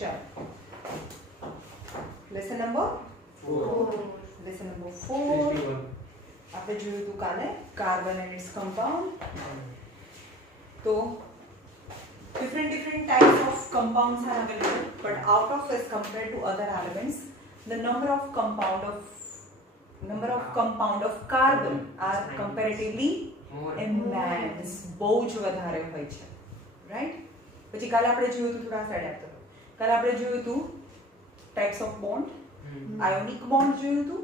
चलो lesson number 4 lesson number 4 આપણે જોયું હતું કાલે કાર્બન એન્ડ ઇટ્સ કમ્પાઉન્ડ. તો different types of compounds are available, but out of as compared to other elements, the number of compound of carbon are comparatively immense. બહુ જ વધારે હોય છે, right? પછી કાલે આપણે જોયું હતું થોડા સાઈડ આપતો કાલે આપણે જોયું હતું types of bond, ionic bond જોયું હતું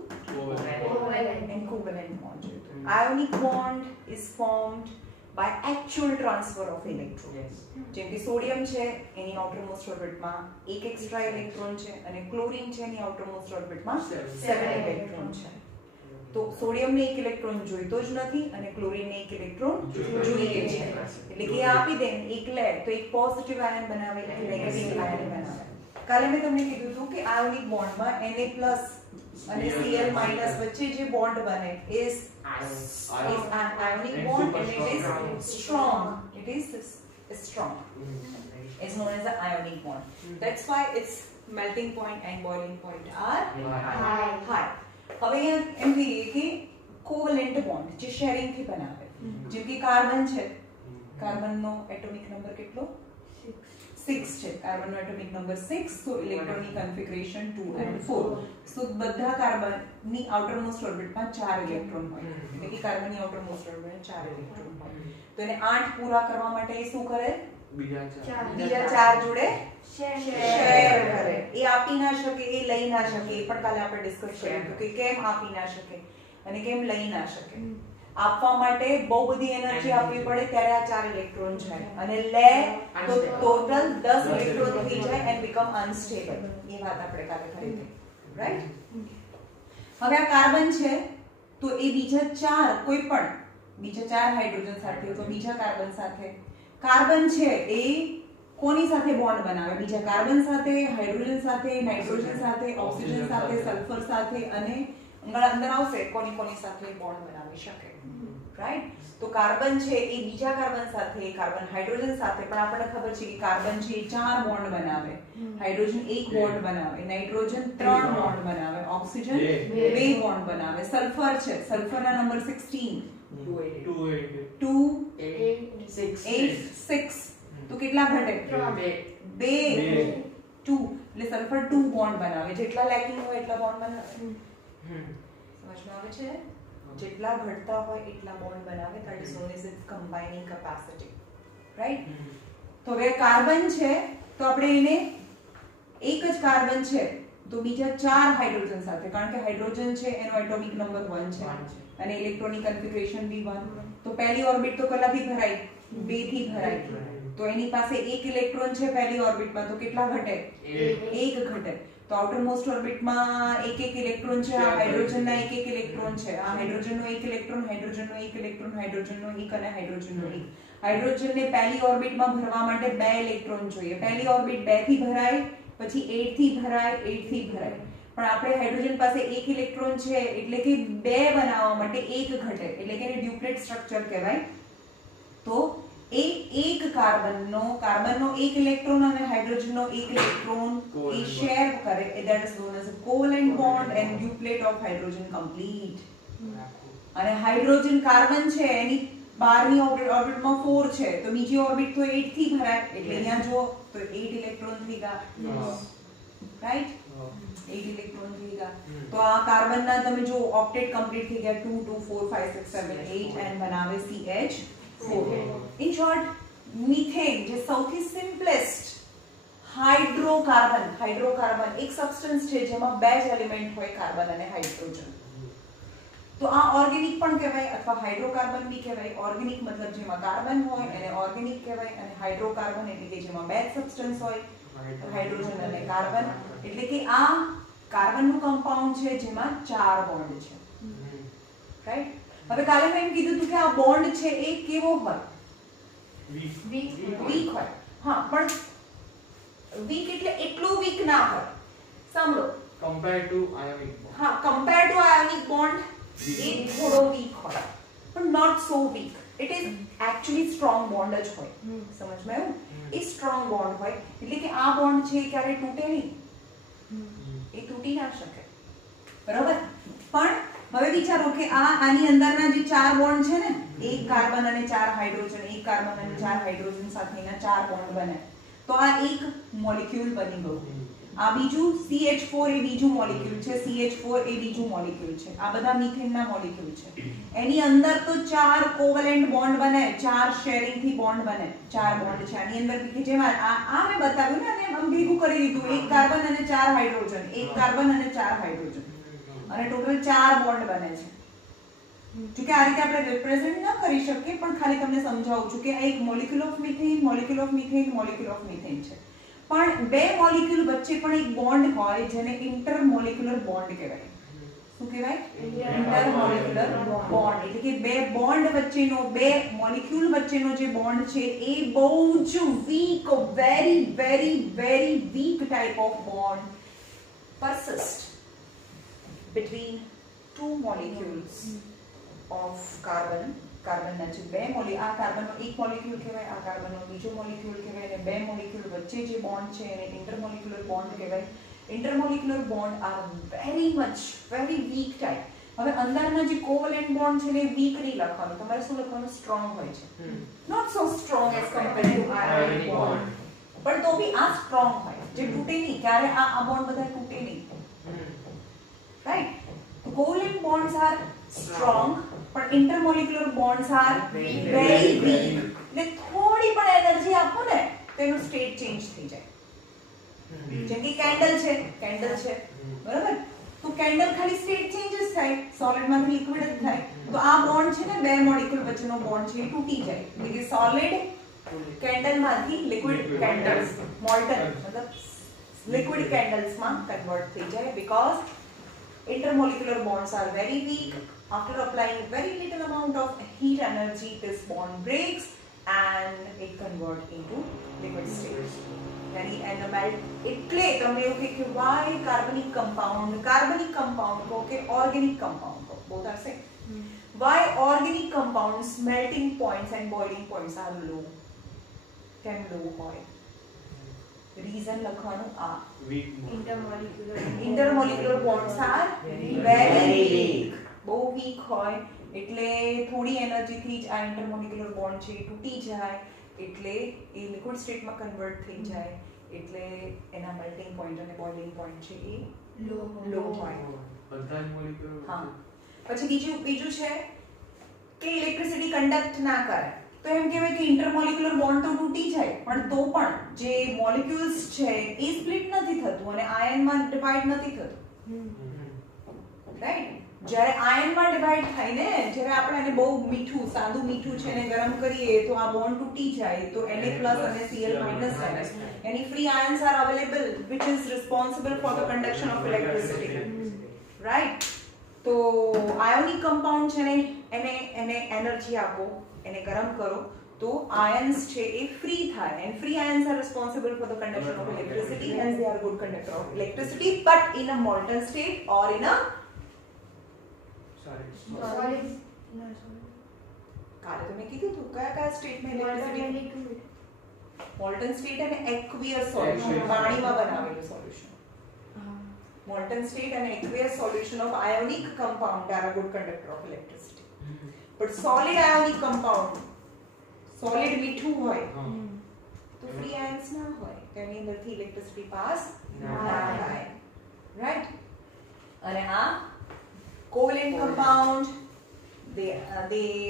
and covalent bond જોયું હતું. Ionic bond is formed by actual transfer of electron. જેમ કે સોડિયમ છે એની આઉટરમોસ્ટ ઓર્બિટમાં એક એક્સ્ટ્રા ઇલેક્ટ્રોન છે અને ક્લોરીન છે એની આઉટરમોસ્ટ ઓર્બિટમાં 7 ઇલેક્ટ્રોન છે. તો સોડિયમને એક ઇલેક્ટ્રોન જોઈતો જ નથી અને ક્લોરીનને એક ઇલેક્ટ્રોન જોઈએ છે. એટલે કે આપી દે એક લે તો એક પોઝિટિવ આયન બનાવે એક નેગેટિવ આયન બનાવે. કાલે મેં તમને કીધું હતું કે આયોનિક બોન્ડમાં Na+ અને Cl- વચ્ચે જે બોન્ડ બને is an ionic bond and it is strong. It is strong. It's known as the ionic bond. That's why its melting point and boiling point are high. હવે એમ કહીએ કે covalent bond જે sharing થી બનાવે, જેમ કે carbon છે, કાર્બનનો atomic number કેટલો 6 છે. કાર્બનનો એટોમિક નંબર 6, તો ઇલેક્ટ્રોનની કન્ફિગરેશન 2 and 4. સો બધા કાર્બનની આઉટરમોસ્ટ ઓર્બિટમાં 4 ઇલેક્ટ્રોન હોય, એટલે કે કાર્બનની આઉટરમોસ્ટ ઓર્બિટમાં 4 ઇલેક્ટ્રોન હોય. તો એને 8 પૂરા કરવા માટે એ શું કરે? બીજા 4 જોડે શેર કરે. એ આપી ના શકે, એ લઈ ના શકે. એ પણ કાલે આપણે ડિસ્કસ કર્યું હતું કે કેમ આપી ના શકે અને કેમ લઈ ના શકે. આપવા માટે બહુ બધી એનર્જી આપવી પડે ત્યારે આ 4 ઇલેક્ટ્રોન જાય અને લે તો ટોટલ 10 ઇલેક્ટ્રોન થઈ જાય એન્ડ બીકમ અનસ્ટેબલ. એ વાત આપણે કાલે કરી હતી, રાઈટ? હવે આ કાર્બન છે તો એ બીજા 4 કોઈ પણ બીજા 4 હાઇડ્રોજન સાથે તો બીજા કાર્બન સાથે કાર્બન છે એ કોની સાથે બોન્ડ બનાવે? બીજા કાર્બન સાથે, હાઇડ્રોજન સાથે, નાઇટ્રોજન સાથે, ઓક્સિજન સાથે, સલ્ફર સાથે અને અંદર આવશે કોની સાથે બોન્ડ બનાવી શકે, રાઈટ? તો કાર્બન છે એ બીજા કાર્બન સાથે, કાર્બન હાઇડ્રોજન સાથે, પણ આપણને ખબર છે કે કાર્બન છે એ 4 બોન્ડ બનાવે, હાઇડ્રોજન 1 બોન્ડ બનાવે, નાઇટ્રોજન 3 બોન્ડ બનાવે, ઓક્સિજન 2 બોન્ડ બનાવે, સલ્ફર છે, સલ્ફરના નંબર 16 2 8 6. તો કેટલા ઘટે? 2 2. એટલે સલ્ફર 2 બોન્ડ બનાવે. જેટલા લેકિંગ હોય એટલા બોન્ડ બનાવે. સમજમાં આવે છે? જેટલા ઘટતા હોય એટલા બોન્ડ બનાવે. that is known as its combining capacity, right? તો હવે કાર્બન છે તો આપણે એને એક જ કાર્બન છે તો બીજા 4 હાઇડ્રોજન સાથે, કારણ કે હાઇડ્રોજન છે એનો એટોમિક નંબર 1 છે અને ઇલેક્ટ્રોનિક કન્ફિગરેશન બી 1. તો પહેલી ઓર્બિટ તો કલાથી ભરાય? 2 થી ભરાય. તો એની પાસે એક ઇલેક્ટ્રોન છે પહેલી ઓર્બિટમાં, તો કેટલા ઘટે? 1 ઘટે. તો આઉટરમોસ્ટ ઓર્બિટમાં એક ઇલેક્ટ્રોન છે. આ હાઇડ્રોજનના એક ઇલેક્ટ્રોન છે. આ હાઇડ્રોજનનો એક ઇલેક્ટ્રોન, હાઇડ્રોજનનો એક ઇલેક્ટ્રોન, હાઇડ્રોજનનો એક અને હાઇડ્રોજનનો એક. હાઇડ્રોજનને પહેલી ઓર્બિટમાં ભરવા માટે 2 ઇલેક્ટ્રોન જોઈએ. પહેલી ઓર્બિટ 2 થી ભરાય, પછી 8 થી ભરાય, 8 થી ભરાય. પણ આપણે હાઇડ્રોજન પાસે એક ઇલેક્ટ્રોન છે એટલે કે 2 બનાવવા માટે 1 ઘટે, એટલે કે એને ડ્યુપ્લેટ સ્ટ્રક્ચર કહેવાય. તો એ એક કાર્બનનો એક ઇલેક્ટ્રોન અને હાઇડ્રોજનનો એક ઇલેક્ટ્રોન એ શેર કરે, that is known as a covalent bond and duplet of hydrogen complete. અને હાઇડ્રોજન કાર્બન છે એની બહારની ઓર્બિટમાં 4 છે તો બીજી ઓર્બિટ તો 8 થી ભરાય, એટલે અહીંયા જો તો 8 ઇલેક્ટ્રોન થઈ ગયા, રાઈટ? 8 ઇલેક્ટ્રોન થઈ ગયા. તો આ કાર્બનના તમે જો ઓક્ટેટ કમ્પ્લીટ થઈ ગયા. 2 2 4 5 6 7 8 એન્ડ બનાવે CH4. In short, methane જે સૌથી સિમ્પલેસ્ટ હાઇડ્રોકાર્બન એક સબસ્ટન્સ છે જેમાં 2 જ એલિમેન્ટ હોય, કાર્બન અને હાઇડ્રોજન. તો આ ઓર્ગેનિક પણ કહેવાય અથવા હાઇડ્રોકાર્બન બી કહેવાય. ઓર્ગેનિક મતલબ જેમાં કાર્બન હોય એને ઓર્ગેનિક કહેવાય અને હાઇડ્રોકાર્બન એટલે કે જેમાં 2 સબસ્ટન્સ હોય, હાઇડ્રોજન અને કાર્બન. એટલે કે આ કાર્બનનું કમ્પાઉન્ડ છે જેમાં 4 બોન્ડ છે, રાઈટ? હવે કાલે મેં એમ કીધું હતું કે આ બોન્ડ છે એ કેવો હોય? વીક હોય. હા, પણ વીક એટલે એટલું વીક ના હોય. સાંભળો, compared to ionic bond. હા, compared to ionic bond એ થોડો વીક હોય, પણ not so weak. It is actually strong bond જ હોય. સમજમાં આવ્યું? એ સ્ટ્રોંગ બોન્ડ હોય એટલે કે આ બોન્ડ છે એ ક્યારેય તૂટે નહીં, એ તૂટી ના શકે. બરાબર? પણ હવે વિચારો કે આની અંદરના જે 4 બોન્ડ છે ને, એક કાર્બન અને 4 હાઇડ્રોજન, એક કાર્બન અને 4 હાઇડ્રોજન સાથે એના 4 બોન્ડ બને, તો આ એક મોલેક્યુલ બની ગયું. આ બીજું CH4 એ બીજું મોલેક્યુલ છે, CH4 એ બીજું મોલેક્યુલ છે. આ બધા મિથેનના મોલેક્યુલ છે. એની અંદર તો 4 કોવેલેન્ટ બોન્ડ બને, 4 શેરિંગ થી બોન્ડ બને, 4 બોન્ડ છે આની અંદર. કે જેમાં આ મેં બતાવ્યું ને, આમ ભેગું કરી દીધું, એક કાર્બન અને 4 હાઇડ્રોજન, એક કાર્બન અને 4 હાઇડ્રોજન, અને ટોટલ 4 બોન્ડ બને છે. જો કે આ રીતે આપણે રિપ્રેઝન્ટ ન કરી શકીએ, પણ ખાલી તમને સમજાવું છું કે આ એક molecule of methane, molecule of methane, molecule of methane છે. પણ બે મોલેક્યુલ વચ્ચે પણ એક બોન્ડ હોય જેને ઇન્ટરમોલેક્યુલર બોન્ડ કહેવાય. શું કહેવાય? Intermolecular bond. એટલે કે બે બોન્ડ વચ્ચેનો, બે મોલેક્યુલ વચ્ચેનો જે બોન્ડ છે એ બહુ જ weak, very very very weak type of bond persists between two molecules of carbon. કાર્બનના જે બે મોલેક્યુલ, આ કાર્બનનો એક મોલેક્યુલ કહેવાય, આ કાર્બનનો બીજો મોલેક્યુલ કહેવાય, અને બે મોલેક્યુલ વચ્ચે જે બોન્ડ છે એને ઇન્ટરમોલેક્યુલર બોન્ડ કહેવાય. Intermolecular bond are very much very weak type. હવે અંદરના જે કોવેલેન્ટ બોન્ડ છે એ વીક નહીં લખવાનું, તમારે શું લખવાનું? સ્ટ્રોંગ હોય છે. Not so strong as compared to ionic bond, પણ તો બી આ સ્ટ્રોંગ હોય, જે તૂટે નહીં. ક્યારે આ બોન્ડ બધા તૂટે નહીં, right? Covalent bonds are strong, પણ intermolecular bonds are very weak. એટલે થોડી પણ એનર્જી આપો ને તો એનું સ્ટેટ ચેન્જ થઈ જાય. જેમ કે કેન્ડલ છે, બરાબર? તો કેન્ડલ ખાલી સ્ટેટ ચેન્જ જ થાય, સોલિડ માંથી લિક્વિડ જ થાય. તો આ બોન્ડ છે ને, બે મોલેક્યુલ વચ્ચેનો બોન્ડ છે, એ તૂટી જાય. એટલે કે સોલિડ કેન્ડલ માંથી લિક્વિડ કેન્ડલ્સ, મોલ્ટન મતલબ લિક્વિડ કેન્ડલ્સ માં કન્વર્ટ થઈ જાય, because intermolecular bonds are very weak. After applying very little amount of heat energy, this bond breaks and it converts into liquid state. यानी एनमल એટલે તમને એવું કે why carbonic compound કહો કે organic compound કહો, both are same. Why organic compounds melting points and boiling points are low? કેમ low હોય? રીઝન લખવાનું આ ઇન્ટરમોલેક્યુલર બોન્ડ્સ આર વેરી વીક, બહુ વીક હોય એટલે થોડી એનર્જીથી જ આ ઇન્ટરમોલેક્યુલર બોન્ડ છે એ તૂટી જાય, એટલે એ લિક્વિડ સ્ટેટમાં કન્વર્ટ થઈ જાય, એટલે એના મેલ્ટિંગ પોઈન્ટ અને બોઇલિંગ પોઈન્ટ છે એ લો હોય. હા, પછી બીજું છે કે ઇલેક્ટ્રિસિટી કન્ડક્ટ ના કરે, તો એમ કહેવાય કે ઇન્ટરમોલેક્યુલર બોન્ડ તો તૂટી જાય, પણ તો પણ જે મોલેક્યુલ્સ છે એ સ્પ્લિટ નથી થતું અને આયનમાં ડિવાઇડ નથી થતું, રાઈટ? જ્યારે આયનમાં ડિવાઇડ થાય ને, જ્યારે આપણે એને બહુ મીઠું, સાદું મીઠું છે એને ગરમ કરીએ તો આ બોન્ડ તૂટી જાય, તો Na+ અને Cl- यानी free ions are available which is responsible for the conduction of electricity, right? તો આયોનિક કમ્પાઉન્ડ છે ને એને એનર્જી આપો, એને ગરમ કરો, તો આયન્સ છે એ ફ્રી થાય, and free ions are responsible for the conduction of electricity, hence they are good conductor of electricity, but in a molten state or in a solid. કાલે તો મેં કીધું હતું કયા સ્ટેટમાં ઇલેક્ટ્રિસિટી? મોલ્ટન સ્ટેટ અને એક્વિયસ સોલ્યુશન, પાણીમાં બનાવેલું solution. Molten state and aqueous solution of ionic compound are a good conductor of electricity. But solid ionic compound, solid મીઠું હોય તો free ions ના હોય, તેની અંદરથી electricity pass ના થાય, right? અને આ covalent compound, they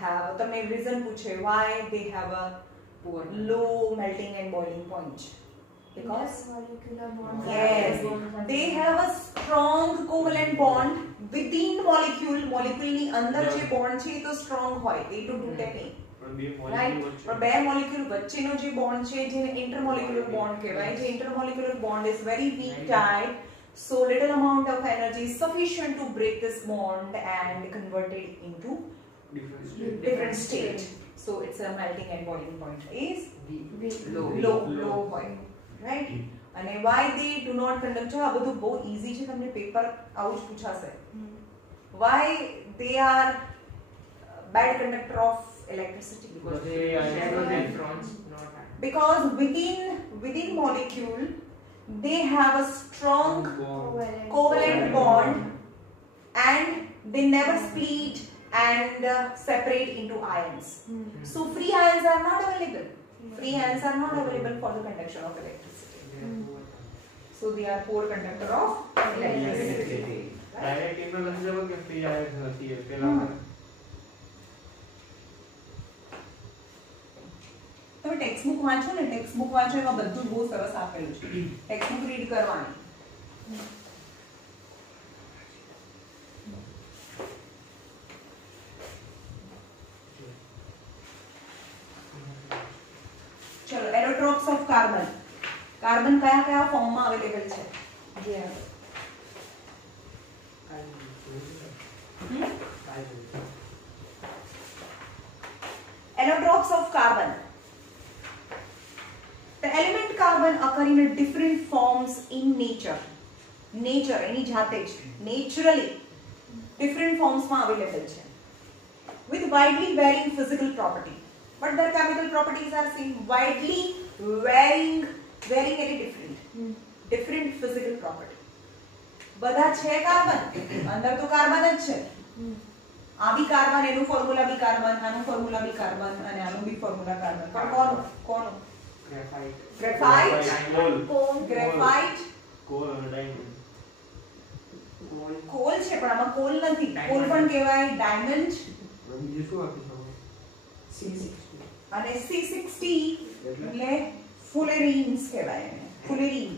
have, તમને reason પૂછે why they have a low melting and boiling point. Because yes, they have a strong covalent bond within molecule ની અંદર જે બોન્ડ છે એ તો સ્ટ્રોંગ હોય, એ તો તૂટે નહીં, રાઈટ? પણ બે મોલેક્યુલ વચ્ચેનો જે બોન્ડ છે જેને ઇન્ટરમોલેક્યુલર બોન્ડ કહેવાય, જે ઇન્ટરમોલેક્યુલર bond is very weak type, so little amount of energy is sufficient to break this bond and convert it into different state. So it's a melting and boiling point is low હોય, right? અને why they do not conduct, આ બધું બહુ easy છે, તમને paper આવું જ પૂછાશે. Why they are bad conductor of electricity. Because they are electrons, not atoms. Because within molecule they have a strong covalent bond and they never split and separate into ions. So free ions are not available. Free ions are not available for the conduction of electricity. So they are poor conductor of electricity. Direct इनमें बस जब कि free ions होती है पहला તમે textbook વાંચો ને ટેક્સ્ટબુક વાંચો એમાં બધું બહુ સરસ આપેલું છે ટેક્સ્ટબુક રીડ કરવાની ચલો એલોટ્રોપ્સ ઓફ કાર્બન કાર્બન કયા કયા ફોર્મમાં અવેલેબલ છે જે Allotropes of carbon. The element carbon occur in a different forms in nature. Nature, any jatage, naturally, different forms માં available છે. With widely varying physical property. But their chemical properties are same. Widely varying very different. Different physical property. બધા છે carbon અંદર તો carbon જ છે આ બી carbon એનું ફોર્મ્યુલા બી કાર્બન આનું ફોર્મ્યુલા બી કાર્બન અને આનું બી ફોર્મ્યુલા કાર્બન પણ કોનું ગ્રેફાઇટ કોલ છે પણ આમાં કોલ નથી કોલ પણ કહેવાય ડાયમંડ અને C60 એટલે ફુલેરીન્સ કહેવાય એને ફુલેરીન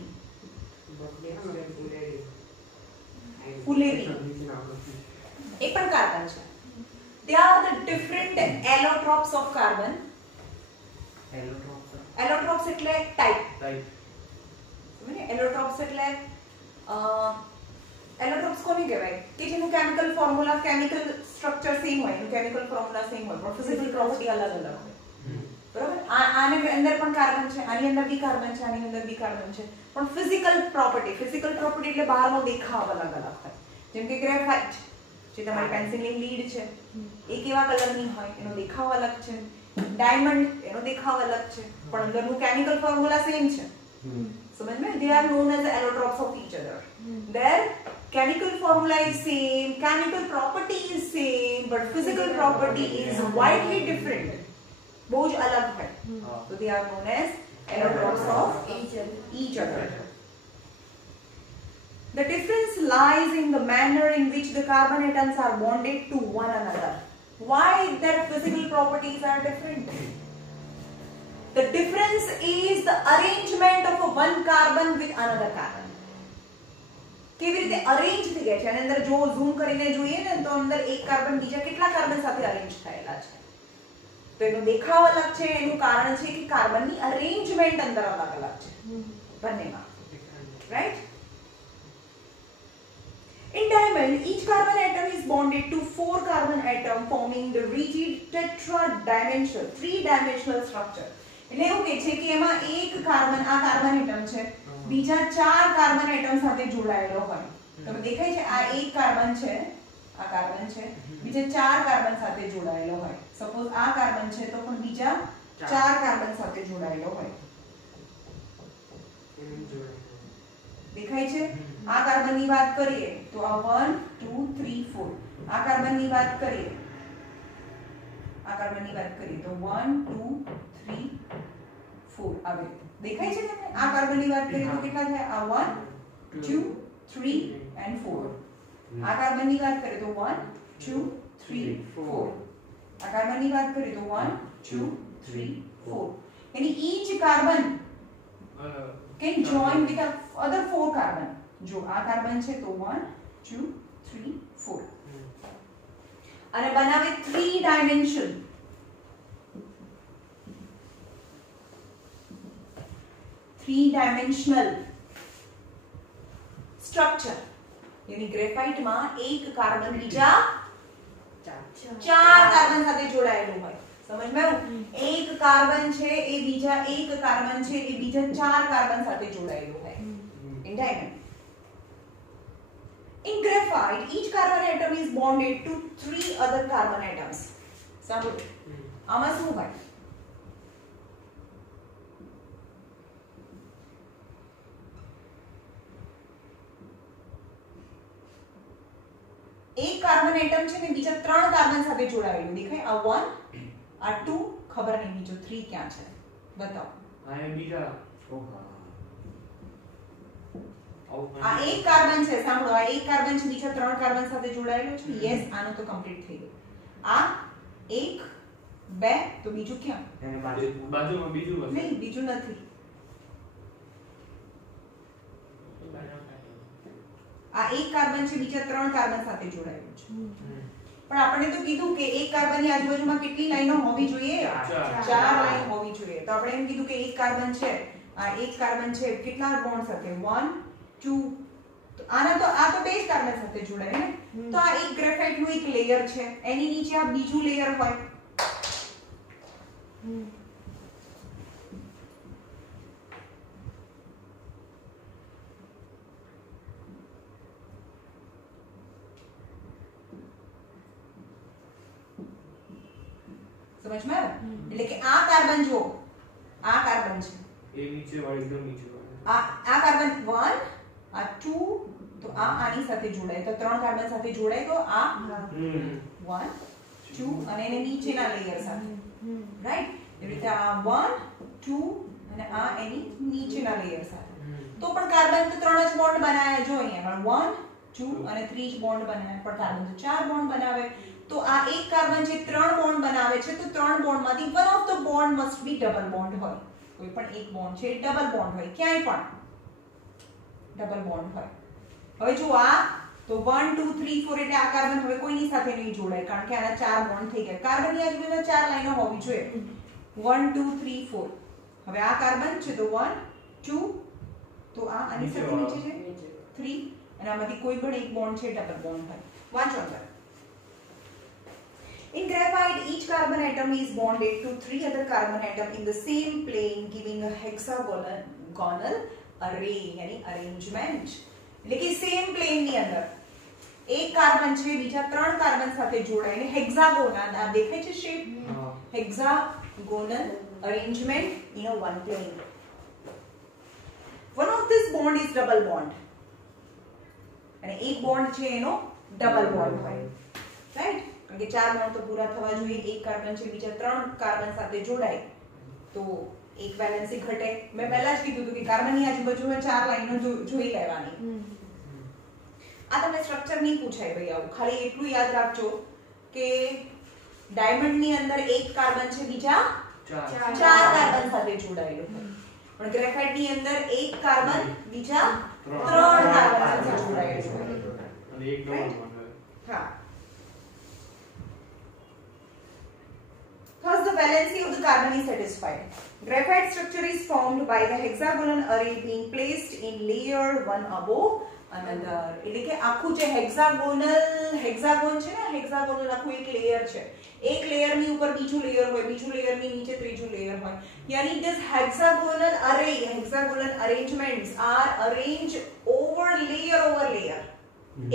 ફુલેરીન એ પણ કાર્બન છે They are the different allotropes of carbon. Allotropes એટલે type. સમજે allotropes એટલે allotropes કોને કહેવાય કે જેનું chemical formula chemical structure same હોય એનું chemical formula same હોય પણ physical property અલગ અલગ હોય બરાબર આને અંદર પણ કાર્બન છે આની અંદર બી કાર્બન છે આની અંદર બી કાર્બન છે પણ physical property એટલે બહારનો દેખાવ અલગ અલગ હોય જેમ કે ગ્રેફાઇટ જે તમારી પેન્સિલની લીડ છે એ કેવા કલરની હોય એનો દેખાવ અલગ છે ડાયમંડ એનો દેખાવ અલગ છે પણ અંદરનું કેમિકલ ફોર્મ્યુલા સેમ છે સમજ મે they are known as allotropes of each other their chemical formula is same chemical property is same but physical property is widely different બહુ જ અલગ હોય so they are known as allotropes of each other The difference lies in the manner in which the carbon atoms are bonded to one another. Why their physical properties are different? The difference is the arrangement of one carbon with another carbon. કેવી રીતે arrange થઈ ગયા છે અને અંદર જો zoom કરીને જોઈએ ને તો અંદર એક કાર્બન બીજા કેટલા કાર્બન સાથે અરેન્જ થયેલા છે તો એનો દેખાવ અલગ છે એનું કારણ છે કે કાર્બનની અરેન્જમેન્ટ અંદર અલગ અલગ છે બંનેમાં right In diamond, each carbon atom is bonded to 4 carbon atoms forming the rigid tetradimensional, 3-dimensional structure. એટલે એવું કે છે કે એમાં એક કાર્બન આ કાર્બન એટમ છે બીજા 4 કાર્બન એટમ સાથે જોડાયેલો હોય. તમે દેખાય છે આ એક કાર્બન છે આ કાર્બન છે બીજા 4 કાર્બન સાથે જોડાયેલો હોય. સપોઝ આ કાર્બન છે તો પણ બીજા 4 કાર્બન સાથે જોડાયેલો હોય. દેખાય છે આ કાર્બન ની વાત કરીએ તો આ 1 2 3 4 આ કાર્બન ની વાત કરીએ તો 1 2 3 4 આવે દેખાય છે તમને આ કાર્બન ની વાત કરીએ તો કેટલા થાય આ 1 2 3 and 4 આ કાર્બન ની વાત કરીએ તો 1 2 3 4 આ કાર્બન ની વાત કરીએ તો 1 2 3 4 यानी each carbon can join with a other 4 carbon जो આ કાર્બન છે તો 1 2 3 4 અને બનાવે 3-dimensional structure यानी ग्रेफाइट માં એક કાર્બન બીજા 4 કાર્બન સાથે જોડાયેલું હોય समझ में आयो एक कार्बन છે એ બીજા એક કાર્બન છે એ બીજા 4 કાર્બન સાથે જોડાયેલું હોય in diamond in graphite each carbon atom is bonded to 3 other carbon atoms સાંભળો આમાં શું હોય? એક કાર્બન એટમ છે ને બીજા 3 કાર્બન સાથે જોડાયેલું દેખાય. આ 1, આ 2, ખબર નહીં બીજો 3 ક્યાં છે બતાવો. આ બીજા આ એક કાર્બન છે, સાંભળો, આ એક કાર્બન છે બીજા 3 કાર્બન સાથે જોડાયેલું છે. યસ, આનું તો કમ્પ્લીટ થઈ ગયું. આ 1, 2, તો બીજું ક્યાં? એને બાજુમાં બીજું હશે. નહીં, બીજું નથી. આ એક કાર્બન છે બીજા 3 કાર્બન સાથે જોડાયેલું છે. પણ આપણે તો કીધું કે એક કાર્બનની આજુબાજુમાં કેટલી લાઈનો હોવી જોઈએ? 4 લાઈન હોવી જોઈએ. તો આપણે એમ કીધું કે એક કાર્બન છે, આ એક કાર્બન છે કેટલા બોન્ડ સાથે? 1, 2. તો આના તો આ તો બે જ કાર્બન સાથે જોડાય ને. તો આ એક ગ્રેફાઇટ નું એક લેયર છે, એની નીચે આ બીજું લેયર હોય. સમજમાં આવે? એટલે કે આ કાર્બન જો, આ કાર્બન છે, એ નીચે વાળી એકદમ નીચે વાળી. આ કાર્બન 1, આ 2, તો આ આની સાથે જોડાય તો 3 કાર્બન સાથે જોડાય તો આ 1, 2 અને એને નીચેના લેયર સાથે, રાઈટ? એવી રીતે આ 1, 2 અને આ એની નીચેના લેયર સાથે. તો પણ કાર્બન તો 3 જ બોન્ડ બનાવ્યા. જો અહીંયા 1, 2 અને 3 જ બોન્ડ બનાવ્યા, પણ કાર્બન તો 4 બોન્ડ બનાવે. તો આ એક કાર્બન જે 3 બોન્ડ બનાવે છે, તો 3 બોન્ડમાંથી one of the bond must be double bond હોય. કોઈ પણ એક બોન્ડ છે ડબલ બોન્ડ હોય, ક્યાંય પણ ડબલ બોન્ડ હોય. હવે જો આ તો 1, 2, 3, 4 એટલે આ કાર્બન હવે કોઈની સાથે નહીં જોડાય, કારણ કે આના 4 બોન્ડ થઈ ગયા. કાર્બનની આજુબાજુમાં 4 લાઈનો હોવી જોઈએ. 1, 2, 3, 4. હવે આ કાર્બન છે તો 1, 2, તો આ આની સાથે નીચે છે 3 અને આમાંથી કોઈ પણ એક બોન્ડ છે ડબલ બોન્ડ હોય. વાંચો અંદર. In graphite, each carbon atom is bonded to 3 other carbon atom in the same plane, giving a hexagonal array, यानी arrangement. એટલે કે સેમ પ્લેન ની અંદર એક કાર્બન છે બીજા 3 કાર્બન સાથે જોડાઈને હેક્સાગોનલ, આ દેખાય છે shape, hexagonal arrangement in a one plane. One of this bond is double bond. અને એક બોન્ડ છે એનો ડબલ બોન્ડ હોય, રાઈટ? કારણ કે 4 બોન્ડ તો પૂરા થવા જોઈએ. એક કાર્બન છે બીજા 3 કાર્બન સાથે જોડાય તો એક વેલેન્સી ઘટે. મેં પહેલા જ કીધું હતું કે કાર્બનની આજુબાજુમાં 4 લાઈનો જોઈ લેવાની. આ તમને સ્ટ્રક્ચર નહીં પૂછાય ભાઈ, આવું ખાલી એટલું યાદ રાખજો કે ડાયમંડની અંદર એક કાર્બન છે બીજા 4 કાર્બન સાથે જોડાયેલો હોય, પણ ગ્રેફાઇટની અંદર એક કાર્બન બીજા 3 કાર્બન સાથે જોડાયેલો હોય અને એક ડબલ બોન્ડ હોય. હા. Thus, the valency of the carbon is satisfied. Graphite structure is formed by the hexagonal array being placed in layer one above another. એટલે કે આખું જે હેક્સાગોન છે ને, હેક્સાગોનલ આખું એક લેયર છે. એક લેયરની ઉપર બીજું લેયર હોય, બીજું લેયરની નીચે ત્રીજું લેયર હોય. યાની this hexagonal array, hexagonal arrangements are arranged over layer.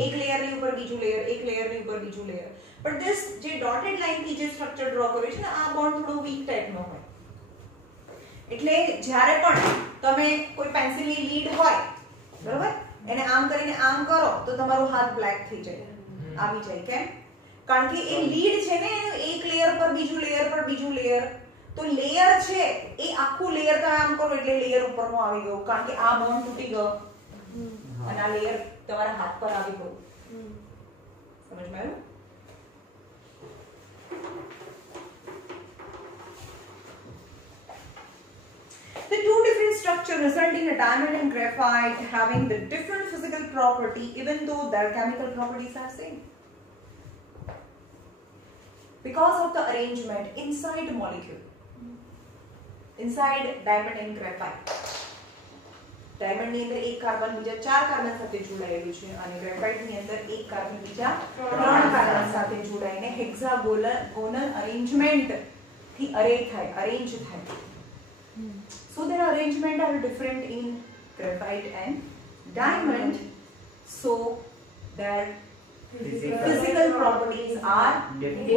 એક લેયરની ઉપર બીજું લેયર, એક લેયરની ઉપર બીજું લેયર. બટ ધીસ જે ડોટેડ લાઈન થી જે સ્ટ્રક્ચર ડ્રો કર્યું છે ને, આ બોન્ડ થોડો વીક ટાઈપનો હોય. એટલે જ્યારે પણ તમે કોઈ પેન્સિલની લીડ હોય, બરોબર, એને આમ કરીને આમ કરો તો તમારો હાથ બ્લેક થઈ જાય, આવી જાય. કેમ? કારણ કે એ લીડ છે ને, એક લેયર પર બીજું લેયર પર બીજું લેયર, તો લેયર છે એ આખું લેયર તમે આમ કરો એટલે લેયર ઉપરનો આવી ગયો, કારણ કે આ બોન્ડ તૂટી ગયો અને આ લેયર તમારા હાથ પર આવી ગયો. સમજમાં આવ્યું? The two different structures result in a diamond and graphite having the different physical property, even though their chemical properties are same. Because of the arrangement inside the molecule, inside diamond and graphite. Diamond ની અંદર એક carbon બીજા 4 carbon સાથે જોડાયેલું છે અને graphite ની અંદર એક કાર્બન બીજા 3 કાર્બન સાથે જોડાઈને હેક્સાગોનલ અરેન્જમેન્ટ થી અરેન્જ થાય. So their arrangement are different in graphite and diamond. So their physical properties are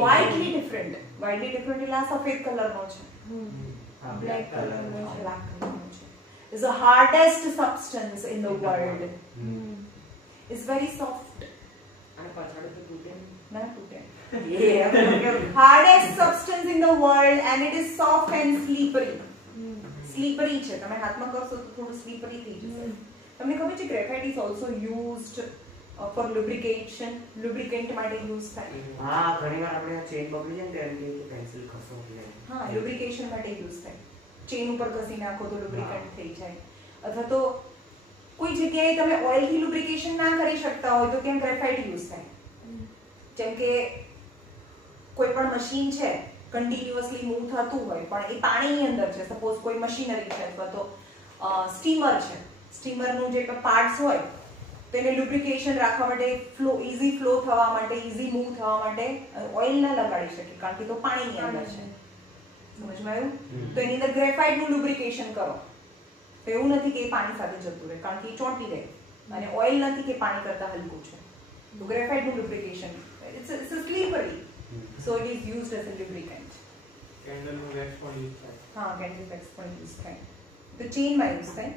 widely different. Widely different એટલે આ સફેદ કલરનો છે, black color. black કલરનો છે. Is the hardest substance in the world. Is very soft. અને પાછળ તો તૂટે ના તૂટે. Hardest substance in the world and it is soft and slippery. Slippery છે, તમે હાથમાં કરશો તો થોડું slippery થઈ જશે. તમને ખબર છે graphite is also used for lubrication. lubricant માટે યુઝ થાય. હા, ઘણીવાર આપણે આ ચેન બગડી જાય ને ત્યારે કે પેન્સિલ ખસો એટલે હા, lubrication માટે યુઝ થાય. ચેન ઉપર ઘસી નાખો તો lubricant થઈ જાય. અથવા તો કોઈ જગ્યાએ તમે ઓઇલ થી lubrication ના કરી શકતા હોય તો ત્યાં ગ્રેફાઇટ યુઝ થાય. જેમ કે કોઈ પણ મશીન છે કન્ટિન્યુઅસલી મૂવ થતું હોય પણ એ પાણીની અંદર છે, સપોઝ કોઈ મશીનરી છે અથવા તો સ્ટીમર છે, સ્ટીમરનું જે પાર્ટ્સ હોય તેને lubrication રાખવા માટે, ફ્લો ઈઝી ફ્લો થવા માટે, ઈઝી મૂવ થવા માટે ઓઇલ ના લગાડી શકે કારણ કે તો પાણીની અંદર છે. સમજમાં આવ્યું? તો એની અંદર ગ્રેફાઇટનું lubrication કરો તો એવું નથી કે એ પાણી સાથે જતું રહે કારણ કે એ ચોંટી રહે અને ઓઇલ નથી કે પાણી કરતા હલકું છે. તો ગ્રેફાઇટનું lubrication it's slippery, so it is used as a lubricant. કેન્ડલનું વેક્સ પણ યુઝ થાય. હા, candle wax પણ યુઝ થાય. તો ચેનમાં યુઝ થાય.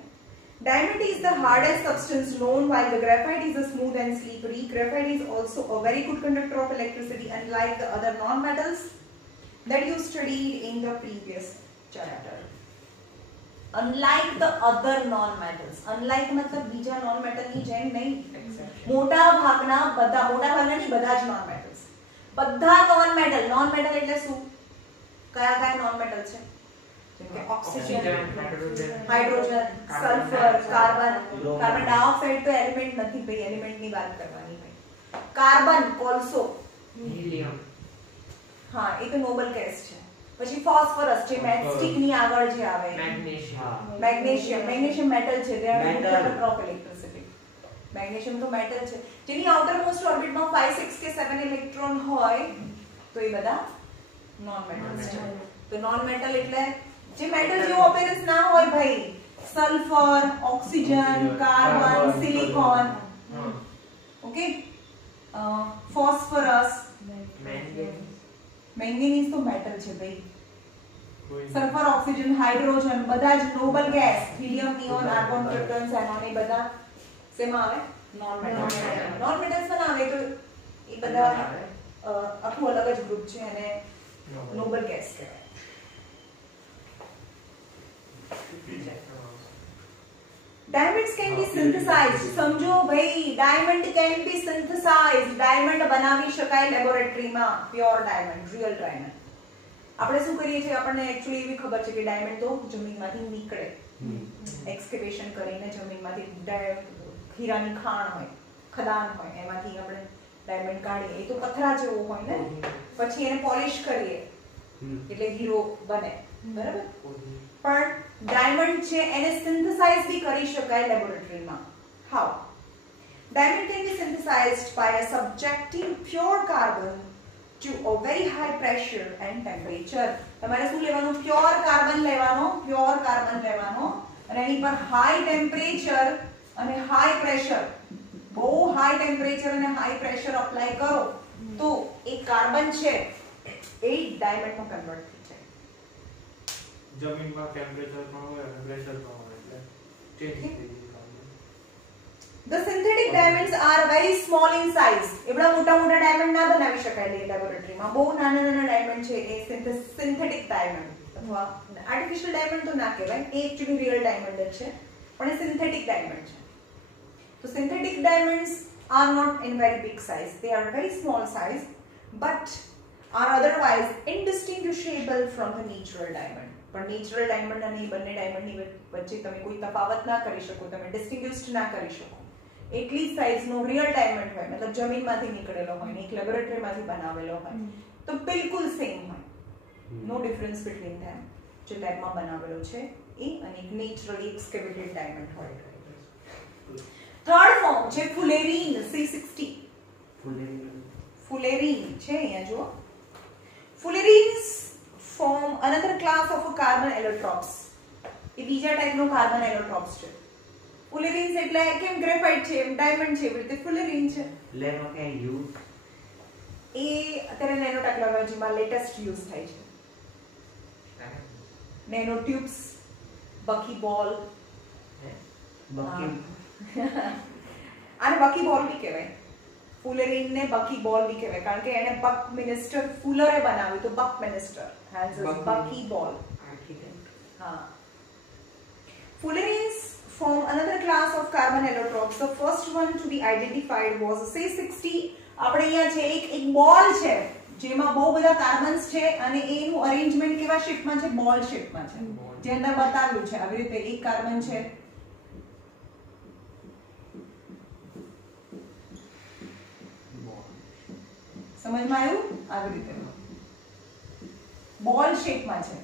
Diamond is the hardest substance known while the graphite is a smooth and slippery. Graphite is also a very good conductor of electricity unlike the other non-metals that you studied in the previous chapter. Unlike the other non-metals. Unlike मतलब બીજા non-metal ની જેમ નહીં. મોટા ભાગના નહીં બધા જ non-metals. બધા non-metal એટલે શું? કયા non-metal છે? જેમ કે oxygen, hydrogen, sulphur, carbon. Carbon dioxide તો એલિમેન્ટ નથી ભાઈ, એલિમેન્ટની વાત કરવાની ભાઈ. કાર્બન, કોલસો, હિલિયમ. હા, એ તો નોબલ ગેસ છે. પછી ફોસ્ફરસ જે મેટસ્ટિક ની આગળ જે આવે, મેગ્નેશિયમ મેટલ છે, they are conductor of electricity. Magnesium તો મેટલ છે જેની આઉટર મોસ્ટ ઓર્બિટમાં 5 6 કે 7 ઇલેક્ટ્રોન હોય તો એ બધા નોન મેટલ્સ છે. તો નોન મેટલ એટલે જે મેટલ જેવો અપીયરન્સ ના હોય ભાઈ, sulphur, oxygen, carbon, silicon, okay, phosphorus, manganese તો મેટલ છે ભાઈ. સલ્ફર, ઓક્સિજન, હાઇડ્રોજન બધા જ noble gas, helium, neon, argon, proton, xenon એ બધા શેમાં આવે? Non metals. નોન મેટલ્સ માં આવે તો એ બધા આખું અલગ જ ગ્રુપ છે અને નોબલ ગેસ કહેવાય. Diamonds can be synthesized. સમજો ભાઈ, diamond can be synthesized. diamond બનાવી શકાય લેબોરેટરીમાં. Pure diamond, real diamond. આપણે શું કરીએ છીએ, આપણને એક્ચ્યુઅલી એવી ખબર છે કે ડાયમંડ તો જમીનમાંથી નીકળે, એક્સકેવેશન કરીને જમીનમાંથી હીરાની ખાણ હોય, ખદાન હોય, એમાંથી આપણે ડાયમંડ કાઢીએ. એ તો પથરા જેવો હોય ને, પછી એને પોલિશ કરીએ એટલે હીરો બને, બરાબર? પણ ડાયમંડ છે એને સિન્થેસાઇઝ બી કરી શકાય લેબોરેટરીમાં. How? Diamond can be synthesized by a subjecting pure carbon to a very high pressure and temperature. તમારે શું લેવાનું? પ્યોર કાર્બન લેવાનો, પ્યોર કાર્બન લેવાનો અને એની પર હાઈ ટેમ્પરેચર અને હાઈ પ્રેશર, બહુ હાઈ ટેમ્પરેચર અને હાઈ પ્રેશર અપ્લાય કરો તો એ કાર્બન છે એ ડાયમંડમાં કન્વર્ટ થઈ જાય. જમીનમાં ટેમ્પરેચર પણ હોય અને પ્રેશર પણ હોય એટલે ચેન્જ થઈ જાય. The synthetic diamonds are very small in size. એવડા મોટા ડાયમંડ ના બનાવી શકાય લેબોરેટરીમાં. બહુ નાના ડાયમંડ છે એ સિન્થેટિક ડાયમંડ અથવા આર્ટિફિશિયલ ડાયમંડ તો ના કહેવાય, એ એક્ચ્યુઅલી રિયલ ડાયમંડ જ છે પણ એ સિન્થેટિક ડાયમંડ છે. So synthetic diamonds are not in very big size. They are very small size but are otherwise indistinguishable from the natural diamond. પણ natural diamond અને એ બંને ડાયમંડની વચ્ચે તમે કોઈ તફાવત ના કરી શકો, તમે ડિસ્ટિંગ્વિશ્ડ ના કરી શકો. એટલી સાઇઝનો રિયલ ડાયમંડ હોય, મતલબ જમીનમાંથી નીકળેલો હોય ને એક લેબોરેટરીમાંથી બનાવેલો હોય તો બિલકુલ સેમ હોય. નો ડિફરન્સ બિટવીન ધેમ. જે લેબમાં બનાવેલો છે એ અને એક નેચરલી એક્સકેવેટેડ ડાયમંડ હોય. થર્ડ ફોર્મ છે ફુલેરીન, C60. ફુલેરીન છે અહીંયા જુઓ. ફુલેરીન્સ form another class of a carbon allotropes. એ બીજા ટાઈપનો કાર્બન એલોટ્રોપ્સ છે. ફુલેરીન્સ એટલે કેમ ગ્રેફાઇટ છે, એમ ડાયમંડ છે, એવી રીતે ફુલેરીન છે. લેનો કે યુઝ એ અત્યારે નેનો ટેકનોલોજીમાં લેટેસ્ટ યુઝ થાય છે. નેનો ટ્યુબ્સ, બકી બોલ, બકી આને બકી બોલ બી કહેવાય. ફુલેરીન ને બકી બોલ બી કહેવાય કારણ કે એને બક મિનિસ્ટર ફુલરે બનાવ્યું તો બક મિનિસ્ટર હેઝ બકી બોલ. હા. Fullerenes form another class of carbon allotropes. The first one to be identified was C60. આપણે અહીંયા છે એક બોલ છે જેમાં બહુ બધા કાર્બન્સ છે અને એનું અરેન્જમેન્ટ કેવા શેપમાં છે, બોલ શેપમાં છે, જે અંદર બતાવ્યું છે આવી રીતે. એક કાર્બન છે, સમજમાં આવ્યું? આવી રીતે બોલ શેપમાં છે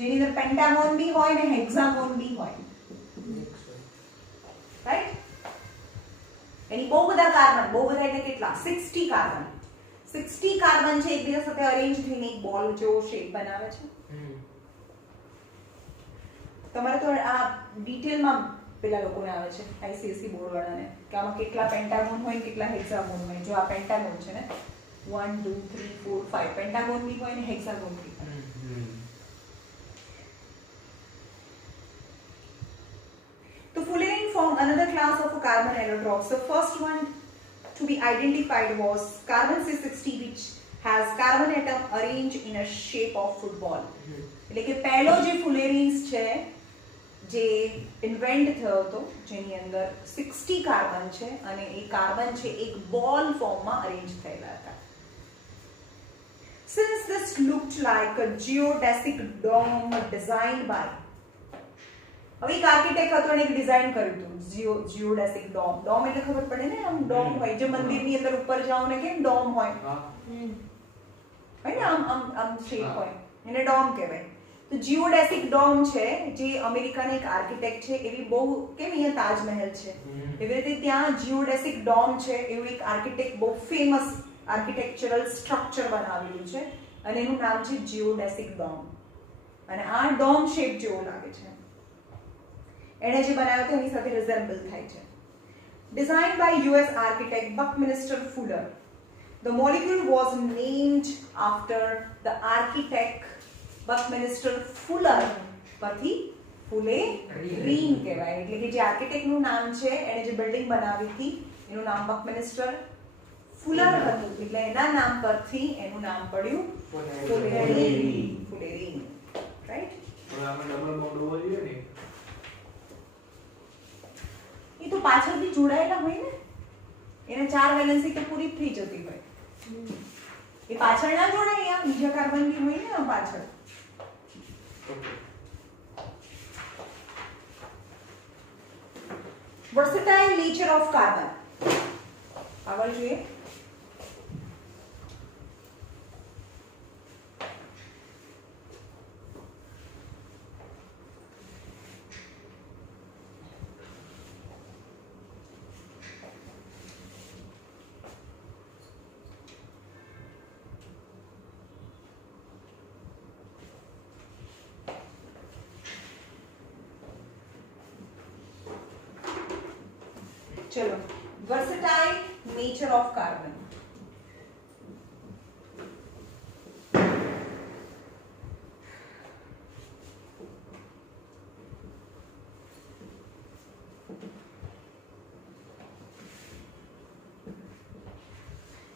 જેની અંદર પેન્ટાગોન બી હોય ને હેક્સાગોન બી હોય, રાઈટ? એની બહુ બધા કાર્બન, બહુ બધા એટલે કેટલા? 60 કાર્બન. 60 કાર્બન છે એકબીજા સાથે અરેન્જ થઈને એક બોલ જેવો શેપ બનાવે છે. તમારે તો આ ડિટેલમાં પેલા લોકોને આવે છે આઈસીએસસી બોર્ડ વાળાને કે આમાં કેટલા પેન્ટાગોન હોય ને કેટલા હેક્સાગોન હોય. જો આ પેન્ટાગોન છે ને 1 2 3 4 5 પેન્ટાગોન બી હોય ને હેક્સાગોન બી હોય. So fullerene form another class of carbon allotropes. The first one to be identified was carbon C60, which has carbon atom arranged in a shape of football. એટલે કે પહેલો જે ફુલેરીન્સ છે જે ઇન્વેન્ટ થયો હતો જેની અંદર 60 કાર્બન છે અને એ કાર્બન છે એક બોલ ફોર્મમાં અરેન્જ થયેલા હતા. Since this looked like a geodesic dome designed by, હવે એક આર્કિટેક્ટ હતો એને એક ડિઝાઇન કર્યું હતું જીઓડેસિક ડોમ. ડોમ એટલે ખબર પડે ને, આમ ડોમ હોય જે મંદિરની અંદર ઉપર જાઓ ને કેમ ડોમ હોય ને, આમ શેપ હોય, એને ડોમ કહેવાય. તો જીઓડેસિક ડોમ છે જે અમેરિકાના એક આર્કિટેક્ટ છે, એવી બહુ કેમ અહીંયા તાજમહેલ છે એવી રીતે ત્યાં જીઓડેસિક ડોમ છે એવું એક આર્કિટેક્ટ બહુ ફેમસ આર્કિટેક્ચરલ સ્ટ્રક્ચર બનાવેલું છે અને એનું નામ છે જીઓડેસિક ડોમ. અને આ ડોમ શેપ જેવો લાગે છે. એણે જે બનાવ્યો હતો એની સાથે રિઝેમ્બલ થાય છે. Designed by US architect Buckminster Fuller. The molecule was named after the architect Buckminster Fuller. પરથી ફુલેરીન કહેવાય. એટલે કે જે આર્કિટેક્ટનું નામ છે એણે જે બિલ્ડિંગ બનાવી હતી એનું નામ બકમિનિસ્ટર ફુલર હતું એટલે એના નામ પરથી એનું નામ પડ્યું ફુલેરીન. રાઈટ? હવે આમાં ડબલ બોન્ડ હોવો જોઈએ ને? એ તો પાછળથી જોડાયેલા હોય ને, એને 4 વેલેન્સી તો પૂરી થઈ જતી હોય. એ પાછળ ના જોડાય, આ બીજા કાર્બન બી હોય ને પાછળ. Versatile nature of carbon. આગળ જોઈએ. चलो, versatile nature of carbon.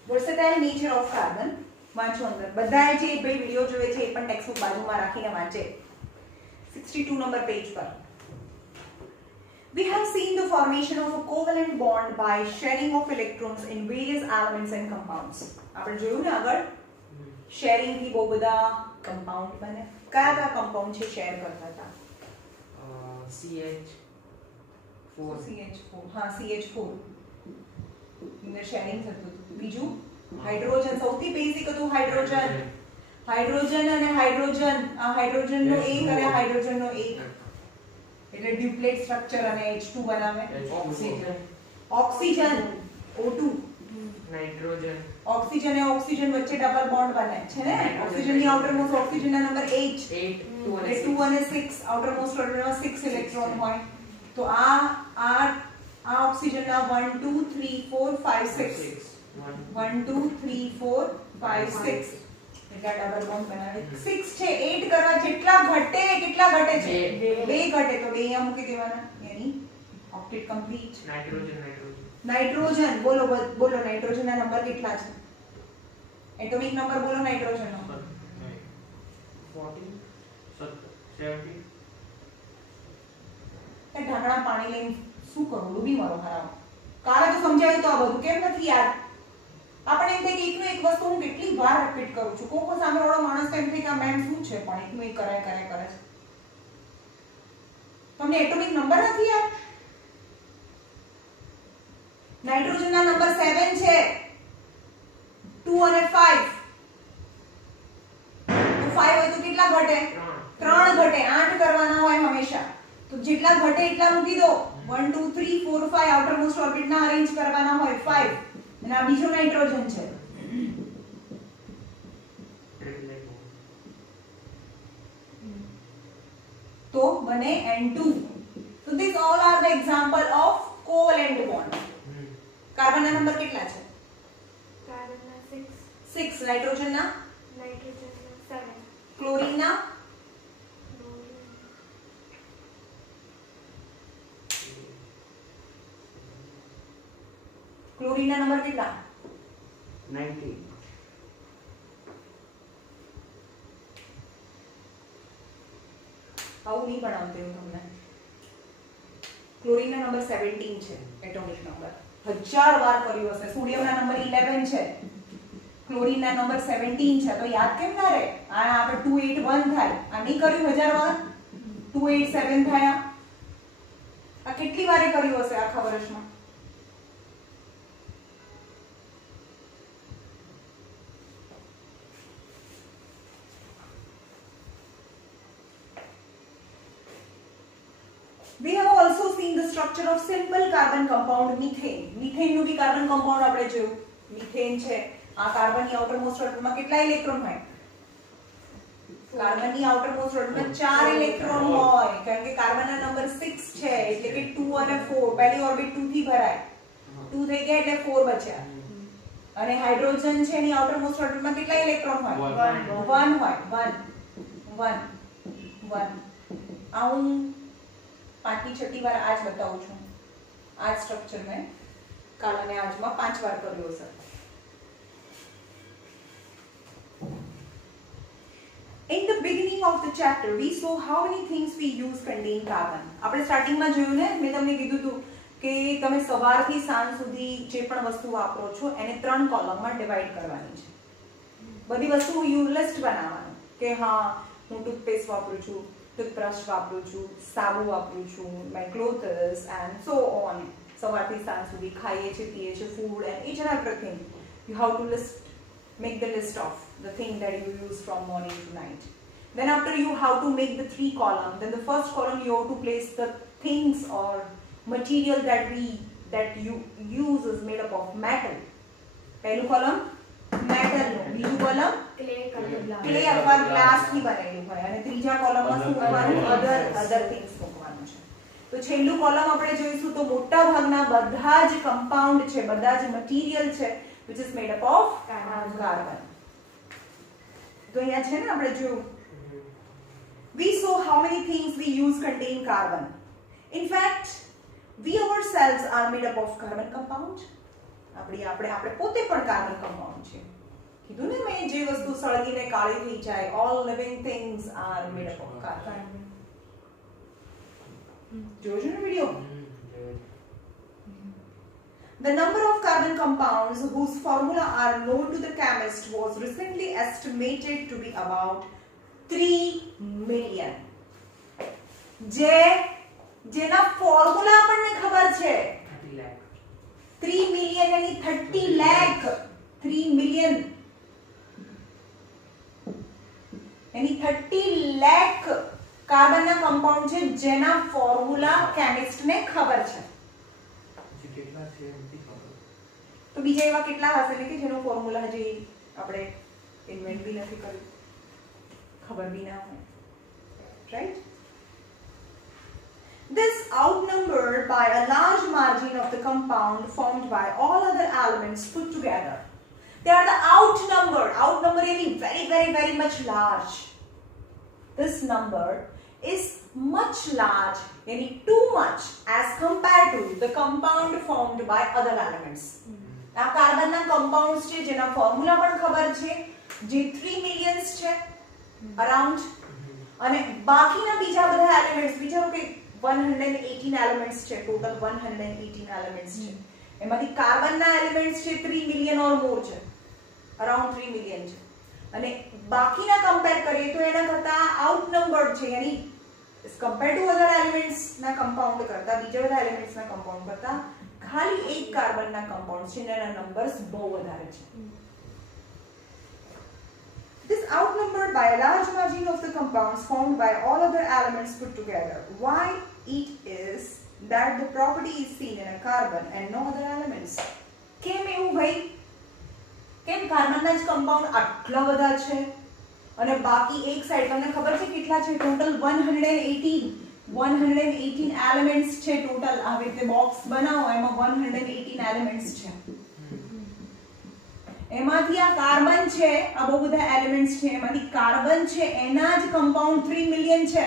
Versatile nature of carbon. વાંચો અંદર બધાએ જે ભાઈ વિડિયો જોવે છે એ પણ ટેક્સ્ટબુક બાજુમાં રાખીને વાંચે. 62 નંબર પેજ પર. We have seen the formation of a covalent bond by sharing of electrons in various elements and compounds. આપણે જોયું ને આગળ શેરિંગ થી બહુ બધા કમ્પાઉન્ડ બને. કયા કયા કમ્પાઉન્ડ છે શેર કરતા હતા? CH4. હા, CH4 અંદર શેરિંગ થતું હતું. બીજું હાઇડ્રોજન, સૌથી બેઝિક હતું હાઇડ્રોજન. હાઇડ્રોજન અને હાઇડ્રોજન, આ હાઇડ્રોજન નો એક અને હાઇડ્રોજન નો એક એટલે ડ્યુપ્લેટ સ્ટ્રક્ચર અને H2 બનાવે. ઓક્સિજન O2, નાઇટ્રોજન, ઓક્સિજન અને ઓક્સિજન વચ્ચે ડબલ બોન્ડ બને છે ને. ઓક્સિજન ની આઉટર મોસ્ટ ઓક્સિજન ના નંબર 8 એટલે 2 અને 6 આઉટર મોસ્ટ ઓર્બિટલમાં 6 ઇલેક્ટ્રોન હોય તો આ ઓક્સિજનના 1 2 3 4 5 6 1 2 3 4 5 6 એટલા ડબલ બોન્ડ બનાવે 6 છે 8 કરવા જેટલા ઘટે કેટલા ઘટે છે 2 ઘટે તો 2 અહીંયા મૂકી દેવાના યાની ઓક્ટેટ કમ્પ્લીટ નાઇટ્રોજન બોલો નાઇટ્રોજનના નંબર કેટલા છે એટોમિક નંબર બોલો નાઇટ્રોજનનો 40 70 એ ઢાંકણા પાણી લઈને શું કરું ડૂબી મરો હારા કાલે તો સમજાયું તો આ બધું કેમ નથી યાર આપણે એમ થાય કે એકનું એક વસ્તુ હું કેટલી વાર રિપીટ કરું છું કોકો સામેવાળો માણસ તો એમ થાય કે આ મેમ શું છે પણ એકનું એક કરે છે તમને એટોમિક નંબર નથી યાર નાઇટ્રોજનના નંબર 7 છે 2 અને 5 તો 5 હોય તો કેટલા ઘટે 3 ઘટે 8 કરવાના હોય હંમેશા તો જેટલા ઘટે એટલા મૂકી દો 1 2 3 4 5 આઉટર મોસ્ટ ઓર્બિટ ના અરેન્જ કરવાના હોય 5 અને આ બીજો નાઇટ્રોજન છે તો બને N2 so these all are the example of covalent bond carbon ના નંબર કેટલા છે કાર્બન ના 6 6 નાઇટ્રોજન ના 7 ક્લોરીન ના ક્લોરીન ના નંબર કેટલા 90 આવું નહીં ભણાવતે હું તમને ક્લોરીન ના નંબર 17 છે એટોમિક નંબર 1000 વાર કર્યું હશે સોડિયમ ના નંબર 11 છે ક્લોરીન ના નંબર 17 છે તો યાદ કેમ ના રહે આ આપણે 281 થાય આ નહીં કર્યું 1000 વાર 287 થાય આ કેટલી વારે કર્યું હશે આખા વર્ષમાં We have also seen the structure of simple carbon compound methane. Methane નું બી કાર્બન કમ્પાઉન્ડ આપણે જોયું. Methane છે આ કાર્બનની આઉટર મોસ્ટ ઓર્બિટલમાં કેટલા ઇલેક્ટ્રોન હોય? કાર્બનની આઉટર મોસ્ટ ઓર્બિટલમાં 4 ઇલેક્ટ્રોન હોય કારણ કે કાર્બનના નંબર 6 છે એટલે કે 2 અને 4 પહેલી ઓર્બિટ 2 થી ભરાય 2 થઈ ગયા એટલે 4 બચ્યા અને હાઇડ્રોજન છે એની આઉટર મોસ્ટ ઓર્બિટલમાં કેટલા ઇલેક્ટ્રોન હોય? 1 હોય 1 આ હું પાંચમી છઠ્ઠી વાર આજ બતાવું છું આ સ્ટ્રક્ચર મેં કાલ અને આજમાં 5 વાર કર્યો છે In the beginning of the chapter we saw how many things we use contain carbon આપણે સ્ટાર્ટિંગમાં જોયું ને મેં તમને કીધું હતું કે તમે સવારથી સાંજ સુધી જે પણ વસ્તુ વાપરો છો એને 3 કોલમમાં ડિવાઇડ કરવાની છે બધી વસ્તુ લિસ્ટ બનાવવાનું કે હા હું ટૂથપેસ્ટ વાપરું છું toothbrush વાપરું છું સાબુ વાપરું છું my clothes and so on સવારથી સાંજ સુધી ખાઈએ છીએ પીએ છીએ food and each and everything you have to make the list of the thing that you use from morning to night then after you have to make the 3 column then the first column you have to place the things or material that you use is made up of metal પહેલું column metal નું બીજું column clay અથવા glass થી બનેલું હોય અને ત્રીજા કોલમમાં શું મૂકવાનું અધર થિંગ્સ મૂકવાનું છે તો છેલ્લું કોલમ આપણે જોઈશું તો મોટા ભાગના બધા જ કમ્પાઉન્ડ છે બધા જ મટીરીયલ છે which is made up of carbon તો અહીંયા છે ને આપણે જોયું we saw how many things we use contain carbon in fact we ourselves are made up of carbon compound આપણે પોતે પણ કાર્બન કમ્પાઉન્ડ છે કીધું ને મેં જે વસ્તુ સળગીને કાળી થઈ જાય all living things are made up of carbon જોજો ને video The number of carbon compounds whose formula are known to the chemist was recently estimated to be about 3 million જેના ફોર્મ્યુલા આપણને ખબર છે 3 million यानी 30 lakh 3 million यानी 30 lakh carbon ના compound છે જેના ફોર્મ્યુલા કેમિસ્ટ ને ખબર છે કેટલા છે એમથી ખબર તો બીજા એવા કેટલા હશે ને કે જેનો ફોર્મ્યુલા હજી આપણે ઇન્વેન્ટ બી નથી કર્યું ખબર બી ના હોય right? This outnumbered by a large margin of the compound formed by all other elements put together. They are the outnumbered. Outnumbered meaning very, very, very much large. This number is much large, meaning too much as compared to the compound formed by other elements. આ કાર્બનના compounds છે જેના formula પણ ખબર છે, જે 3 millions છે around, અને બાકીના બીજા બધા એલિમેન્ટ્સ, વિચારો કે 118 એલિમેન્ટ્સ છે, ટોટલ 118 એલિમેન્ટ્સ છે, એમાંથી કાર્બનના એલિમેન્ટ્સ છે 3 મિલિયન ઓર મોર છે, અરાઉન્ડ 3 મિલિયન છે, અને બાકીના કમ્પેર કરીએ તો એના કરતા આઉટનંબર્ડ છે, यानी as compared to other elements ના compound કરતા, બીજા બધા એલિમેન્ટ્સ ના compound કરતા ખાલી એક કાર્બન ના compound છે, એના નંબર્સ બહુ વધારે છે. This outnumbered by a large margin of the compounds formed by all other elements put together. Why it is that the property is seen in a carbon and no other elements? કેમ એવું ભાઈ? કેમ કાર્બનના જ compound આટલા બધા છે અને બાકી એક સાઈડ તમને ખબર છે કેટલા છે? ટોટલ 118 એલિમેન્ટ્સ છે ટોટલ. આવી રીતે બોક્સ બનાવો, એમાં 118 એલિમેન્ટ્સ છે, એમાંથી આ કાર્બન છે, આ બહુ બધા એલિમેન્ટ્સ છે, એમાંથી કાર્બન છે એના જ કમ્પાઉન્ડ 3 મિલિયન છે,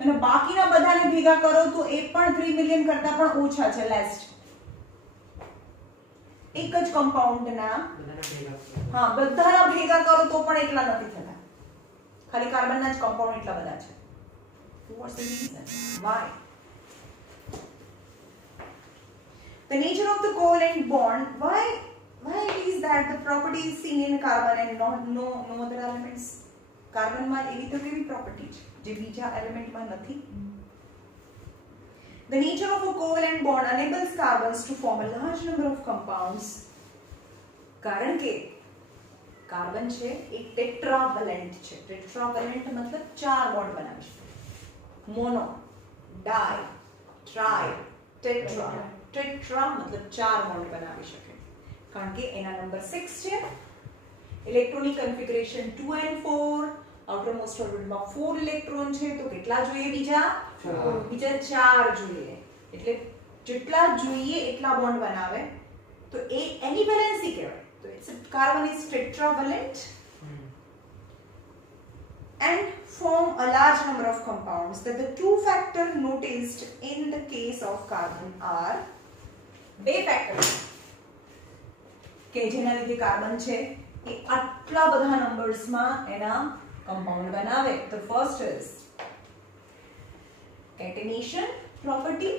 અને બાકીના બધાને ભેગા કરો તો એ પણ 3 મિલિયન કરતા પણ ઓછા છે, લેસ. એક જ કમ્પાઉન્ડના હા બધાના ભેગા કરો તો પણ એટલા નથી થતા, ખાલી કાર્બનના જ કમ્પાઉન્ડ એટલા બધા છે. What's the reason? Why? The nature of the covalent bond. Why it is that the property is seen in carbon and no other elements? Carbon માં એવી તો કેવી પ્રોપર્ટી છે જે બીજા એલિમેન્ટ માં નથી? The nature of a covalent bond enables carbons to form a large number of compounds. કારણ કે કાર્બન છે એ ટેટ્રાવેલેન્ટ છે. ટેટ્રાવેલેન્ટ મતલબ 4 બોન્ડ બનાવી શકે. મોનો, ડાઈ, ટ્રાઈ, ટેટ્રા. ટેટ્રા મતલબ 4 બોન્ડ બનાવી શકે, કારણ કે એના નંબર 6 છે. Electronic configuration 2 and 4. Outermost ઓર્બિટલમાં 4 ઇલેક્ટ્રોન છે, તો કેટલા જોઈએ? બીજા 4 જોઈએ. એટલે જેટલા જોઈએ એટલા બોન્ડ બનાવે, તો એ એની વેલેન્સી કહેવાય. તો carbon is tetravalent and form a large number of compounds. That the two factors noticed in the case of carbon are બે factors કે જેના લીધે કાર્બન છે એ આટલા બધા નંબર્સ માં એના compound બનાવે. The first is catenation property.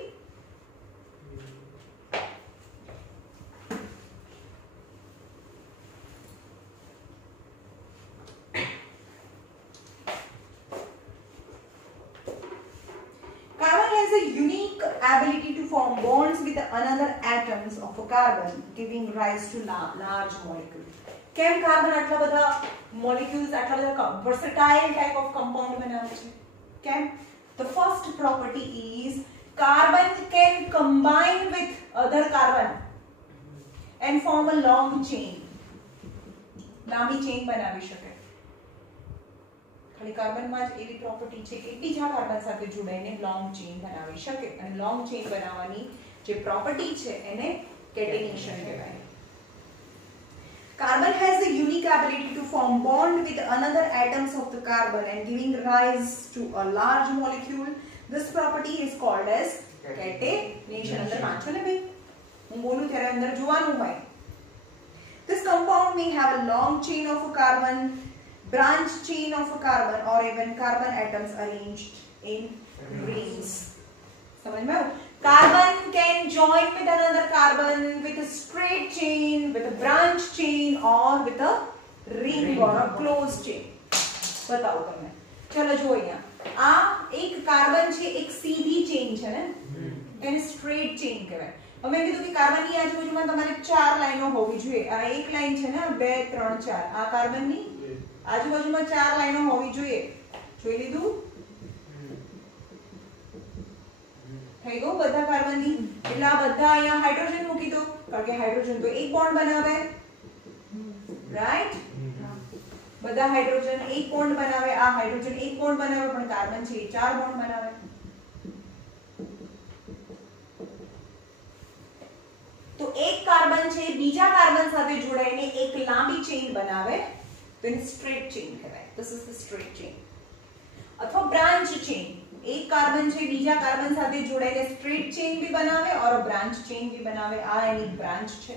Ability to form bonds with another atoms of a carbon, giving rise to large molecules. કેમ કાર્બન આટલા બધા molecules, આટલા બધા versatile type of compound બનાવે છે? કેમ? The first property is carbon can combine with other carbon and form a long chain. લાંબી chain બનાવી શકે. ખાલી કાર્બનમાં જ એવી પ્રોપર્ટી છે કે બીજા કાર્બન સાથે જોડાઈને લોંગ ચેઇન બનાવી શકે, અને લોંગ ચેઇન બનાવવાની જે પ્રોપર્ટી છે એને કેટેનેશન કહેવાય. Carbon has the unique ability to form bond with another atoms of the carbon and giving rise to a large molecule. This property is called as catenation. અંદર વાંચો ને ભાઈ, હું બોલું ત્યારે અંદર જોવાનું હોય. This compound may have a long chain of a carbon, branch chain of a carbon, or even carbon atoms arranged in rings. समझ में? Carbon can join with another carbon with a straight chain, with a branch chain, or with a ring or a closed chain. बताओ તમને. चलो जो અહીંયા આ એક carbon છે, એક સીધી ચેઇન છે ને, એને સ્ટ્રેટ ચેઇન કહેવાય. હવે મેં કીધું કે કાર્બનની આજુબાજુમાં તમારે 4 લાઈનો હોવી જોઈએ. આ એક લાઈન છે ને, 2 3 4. આ કાર્બનની આજુબાજુમાં 4 લાઈનો હોવી જોઈએ. જોઈ લીધું? થઈ ગયું બધા કાર્બનની. એટલે આ બધા અહીંયા હાઇડ્રોજન મૂકી દો, કારણ કે હાઇડ્રોજન તો એક બોન્ડ બનાવે, રાઈટ? બધા હાઇડ્રોજન એક બોન્ડ બનાવે, આ હાઇડ્રોજન એક બોન્ડ બનાવે, પણ કાર્બન છે એ 4 બોન્ડ બનાવે. તો એક કાર્બન છે બીજા કાર્બન સાથે જોડાઈને એક લાંબી ચેઇન બનાવે તો એને સ્ટ્રેટ ચેઇન કહેવાય. This is the straight chain. અથવા બ્રાન્ચ ચેઇન, એક કાર્બન છે બીજા કાર્બન સાથે જોડાઈને સ્ટ્રેટ ચેઇન भी बनावे और ब्रांच चेन भी बनावे. આ એની બ્રાન્ચ છે,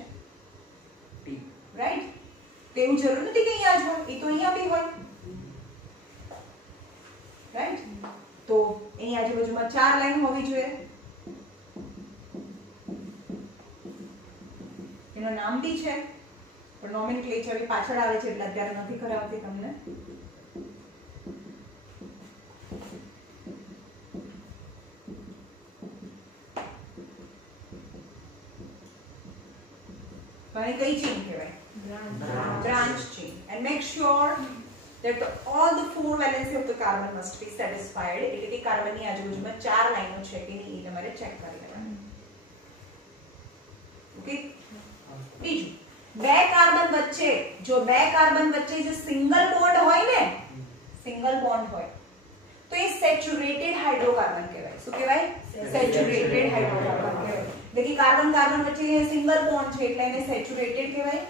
રાઈટ? તો એવું જરૂર નથી કે અહીંયા જ હોય, એ તો અહીંયા બી હોય, રાઈટ? તો એની આજુબાજુમાં 4 લાઈન હોવી જોઈએ. એનો નામ બી છે પણ નોમેનક્લેચર પાછળ આવે છે એટલે અત્યારે નથી કરાવતી તમને. અને કઈ ચેન કહેવાય? branch chain. And make sure that all the 4 valency of the carbon must be satisfied. એટલે કે કાર્બનની આજુબાજુમાં 4 લાઈનો છે કે નહીં એ તમારે ચેક કરી લેવાનું. ઓકે? બીજું, બે કાર્બન વચ્ચે જો જે સિંગલ બોન્ડ હોય ને, સિંગલ બોન્ડ હોય તો એ સેચ્યુરેટેડ હાઇડ્રોકાર્બન કહેવાય. શું કહેવાય? સેચ્યુરેટેડ હાઇડ્રોકાર્બન કહેવાય. એટલે કે કાર્બન કાર્બન વચ્ચે સિંગલ બોન્ડ છે એટલે એને સેચ્યુરેટેડ કહેવાય.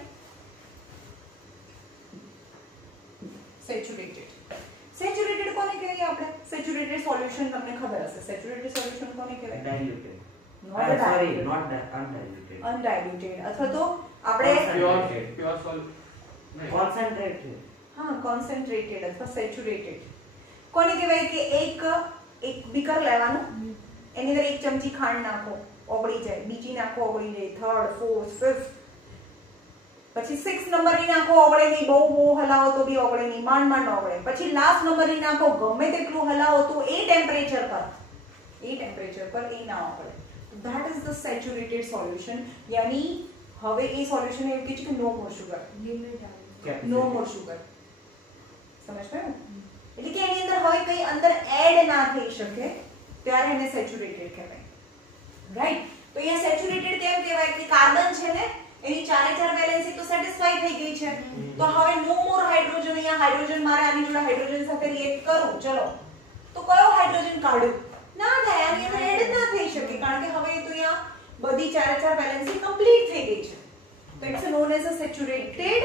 સેચ્યુરેટેડ કોને કહેવાય આપણે? સેચ્યુરેટેડ સોલ્યુશન તમને ખબર હશે. સેચ્યુરેટેડ સોલ્યુશન કોને કહેવાય? ડાયલ્યુટેડ. નોટ અનડાયલ્યુટેડ. અનડાયલ્યુટેડ અથવા તો આપણે પ્યોર સોલ કોન્સન્ટ્રેટેડ. હા, કોન્સન્ટ્રેટેડ અથવા સેચ્યુરેટેડ કોને કહેવાય? કે એક બીકર લેવાનું, એની અંદર 1 ચમચી ખાંડ નાખો, ઓગળી જાય. બીજી નાખો, ઓગળી જાય. થર્ડ, ફોર્થ, ફિફ્થ, પછી 6 નંબરની નાખો, ઓગળે નહીં. બહુ હલાવો તો બી ઓગળે નહીં, માંડ ઓગળે. પછી લાસ્ટ નંબરની નાખો, ગમે તેટલું હલાવો તો એ ટેમ્પરેચર પર એ ના ઓગળે. That is the saturated solution. યાની હવે એ સોલ્યુશન એવું કહે છે કે નો મોર શુગર. નો મોર શુગર. સમજ પડ્યું? એટલે કે એની અંદર હવે કઈ અંદર એડ ના થઈ શકે ત્યારે એને સેચ્યુરેટેડ કહેવાય. રાઈટ? તો અહીંયા સેચ્યુરેટેડ કેમ કહેવાય? કે કાર્બન છે ને એની 4 વેલેન્સી તો સેટિસ્ફાઈ થઈ ગઈ છે. તો હવે નો મોર હાઇડ્રોજન. અહીંયા હાઇડ્રોજન મારે આની જોડે હાઇડ્રોજન સાથે રિએક્ટ કરું, ચલો તો કયો હાઇડ્રોજન કાઢું? ના થાય, આની અંદર એડ જ ના થઈ શકે કારણ કે હવે તો અહીંયા બધી 4 વેલેન્સી કમ્પ્લીટ થઈ ગઈ છે. તો it's known as a saturated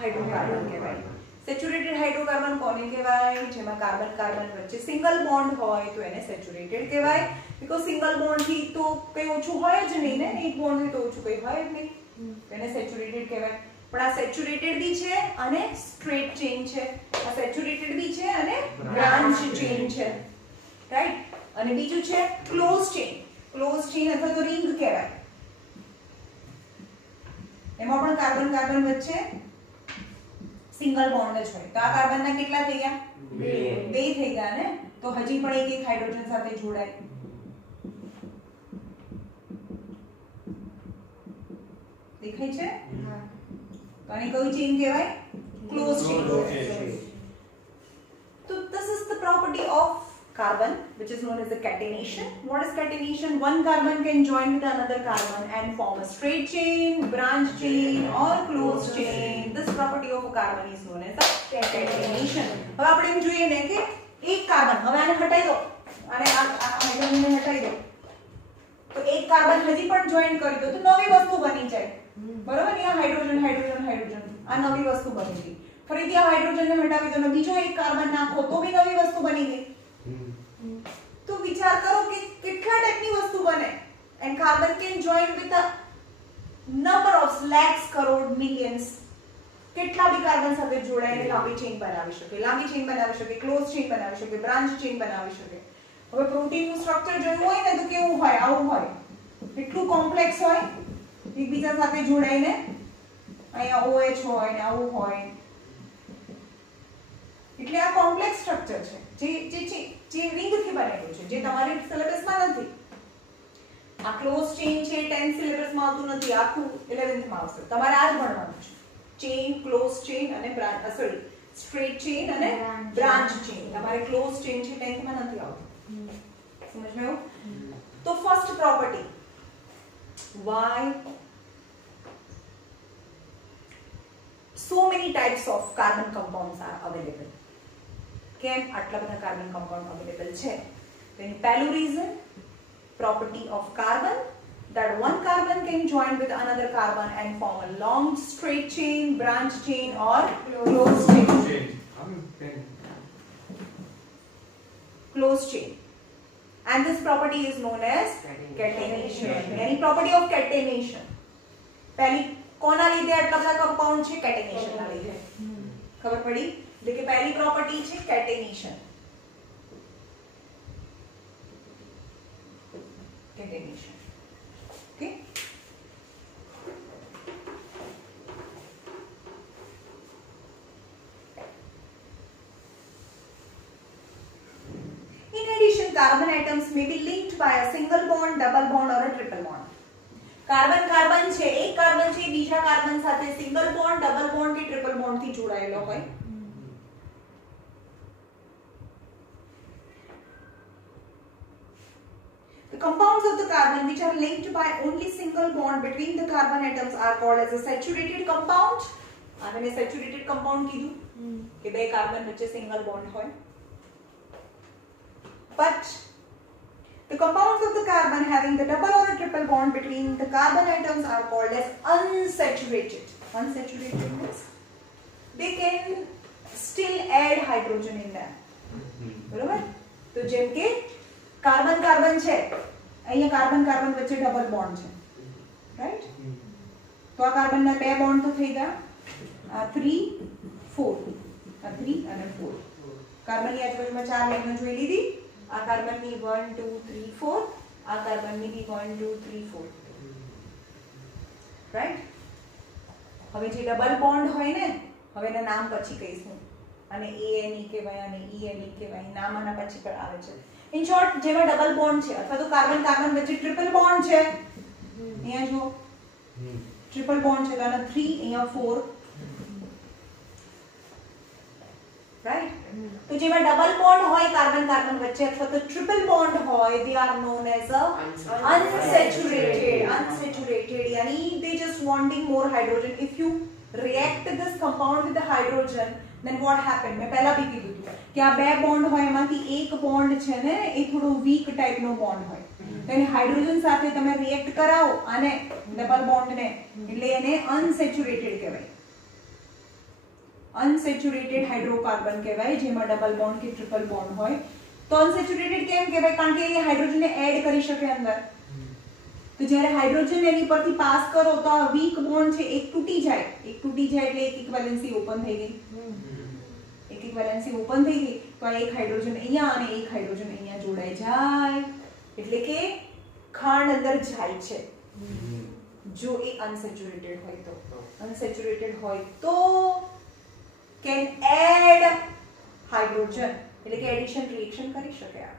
hydrocarbon કહેવાય. સેચ્યુરેટેડ હાઇડ્રોકાર્બન કોને કહેવાય? જેમાં કાર્બન કાર્બન વચ્ચે સિંગલ બોન્ડ હોય તો એને સેચ્યુરેટેડ કહેવાય. બીકોઝ સિંગલ બોન્ડ થી તો કઈ ઓછું હોય જ નહીં ને, એક બોન્ડ થી તો ઓછું કઈ હોય જ નહીં, એને સેચ્યુરેટેડ કહેવાય. પણ આ સેચ્યુરેટેડ બી છે અને સ્ટ્રેટ ચેઇન છે. આ સેચ્યુરેટેડ બી છે અને બ્રાન્ચ ચેઇન છે, રાઈટ? અને બીજું છે ક્લોઝ ચેઇન. ક્લોઝ ચેઇન અથવા તો રિંગ કહેવાય. એમાં પણ કાર્બન કાર્બન વચ્ચે સિંગલ બોન્ડ જ હોય. તો આ કાર્બનના કેટલા થઈ ગયા? 2 થઈ ગયા ને. તો હજી પણ એક હાઇડ્રોજન સાથે જોડાય. દેખાય છે? અને કઈ ચેઇન કહેવાય? Close chain. So this is the property of carbon which is known as the catenation. What is catenation? One carbon can join with another carbon and form a straight chain, branch chain or closed chain. This property of a carbon is known as a catenation. હવે આપણે એમ જોઈએ ને કે એક carbon, હવે આને હટાઈ દો, આને આ હાઇડ્રોજનને હટાઈ દો, તો એક કાર્બન હજી પણ જોઈન કરી દો તો નવી વસ્તુ બની જાય. બરોબર? અહીંયા હાઇડ્રોજન હાઇડ્રોજન હાઇડ્રોજન, આ નવી વસ્તુ બની ગઈ. ફરીથી આ હાઇડ્રોજનને હટાવી દો, બીજો એક કાર્બન નાખો તો બી નવી વસ્તુ બની ગઈ. તો વિચાર કરો કે કેટલા ટાઈપની વસ્તુ બને. And carbon can join with a number of lakhs, crore, millions. કેટલા બી કાર્બન સાથે જોડાઈને લાંબી ચેઇન બનાવી શકે. લાંબી ચેઇન બનાવી શકે, ક્લોઝ ચેઇન બનાવી શકે, બ્રાન્ચ ચેઇન બનાવી શકે. હવે પ્રોટીનનું સ્ટ્રક્ચર જોયું હોય ને તો કેવું હોય? આવું હોય. એટલું કોમ્પ્લેક્સ હોય, એકબીજા સાથે જોડાઈને અહીંયા OH હોય ને આવું હોય. એટલે આ કોમ્પ્લેક્સ સ્ટ્રક્ચર છે જે રિંગથી બનેલું છે, જે તમારી સિલેબસમાં નથી. આ ક્લોઝ ચેઇન છે 10th સિલેબસમાં આવતું નથી, આખું 11th માં આવશે. તમારે આ જ ભણવાનું છે. ચેઇન, ક્લોઝ ચેઇન અને સ્ટ્રેટ ચેઇન અને બ્રાન્ચ ચેઇન. તમારે ક્લોઝ ચેઇન છે 10th માં નથી આવતું. સમજ્યું? તો first property, why so many types of carbon compounds are available. કેમ આટલા બધા કાર્બન કમ્પાઉન્ડ અવેલેબલ છે? તેનું પહેલું reason, property of carbon, that one carbon can join with another carbon and form a long straight chain, branch chain or closed chain. Closed chain. And this property is known as catenation. Any property of catenation. पहली કોના લીધે આટલા બધા compound છે? catenation ના લીધે. ખબર પડી? એટલે કે પહેલી પ્રોપર્ટી છે catenation. Catenation. Okay. In addition, carbon atoms may be linked by a single bond, double bond or a triple bond. Carbon carbon છે, એક કાર્બન છે બીજા કાર્બન સાથે સિંગલ બોન્ડ, ડબલ બોન્ડ કે ટ્રિપલ બોન્ડ થી જોડાયેલો હોય. The compounds of the carbon which are linked by only single bond between the carbon atoms are called as a saturated compound. આને મેં saturated compound કીધું કે બે કાર્બન વચ્ચે સિંગલ બોન્ડ હોય. But the compounds of the carbon having the double or a triple bond between the carbon atoms are called as unsaturated. Unsaturated means they can still add hydrogen in them. બરોબર? તો જેમ કે carbon carbon છે, અહીંયા carbon carbon વચ્ચે double bond છે, right? તો આ કાર્બનના બે બોન્ડ તો થઈ ગયા, આ 3 4, આ 3 અને 4. કાર્બનની આજુબાજુમાં ચાર લાઈનો જોઈ લીધી. આ કાર્બનની 1 2 3 4, આ કાર્બનની બી 1 2 3 4, રાઈટ? હવે જે ડબલ બોન્ડ હોય ને, હવે એના નામ પછી કહીશું. અને ANE કહેવાય અને ENE કહેવાય, નામ આના પછી પણ આવે છે. ઇન શોર્ટ, જેમાં ડબલ બોન્ડ છે અથવા તો કાર્બન કાર્બન વચ્ચે ટ્રિપલ બોન્ડ છે, અહીંયા જો ટ્રિપલ બોન્ડ છે તો આના 3, અહીંયા 4, રાઈટ? તો જેમાં ડબલ બોન્ડ હોય કાર્બન કાર્બન વચ્ચે અથવા તો ટ્રિપલ બોન્ડ હોય, they are known as a unsaturated. Yani they just wanting more hydrogen. If you react this compound with the hydrogen, then what happen? મેં પહેલા બી કીધું હતું કે આ બે બોન્ડ હોય એમાંથી એક બોન્ડ છે ને એ થોડો વીક ટાઈપનો બોન્ડ હોય. તો એને હાઇડ્રોજન સાથે તમે રિએક્ટ કરાવો આને ડબલ બોન્ડને, એટલે એને અનસેચ્યુરેટેડ કહેવાય. અનસેચ્યુરેટેડ હાઇડ્રોકાર્બન કહેવાય જેમાં ડબલ બોન્ડ કે ટ્રિપલ બોન્ડ હોય. તો અનસેચ્યુરેટેડ કેમ કહેવાય? કારણ કે એ હાઇડ્રોજનને એડ કરી શકે અંદર. તો જ્યારે હાઇડ્રોજન એની પરથી પાસ કરો તો આ વીક બોન્ડ છે એક તૂટી જાય. એક તૂટી જાય એટલે એક ઇક્વેલેન્સી ઓપન થઈ ગઈ. એક ઇક્વેલેન્સી ઓપન થઈ ગઈ તો આ એક હાઇડ્રોજન અહીંયા અને એક હાઇડ્રોજન અહીંયા જોડાઈ જાય, એટલે કે ખાંડ અંદર જાય છે. જો એ અનસેચ્યુરેટેડ હોય તો, અનસેચ્યુરેટેડ હોય તો can add hydrogen, એટલે કે એડિશન રિએક્શન કરી શકે આ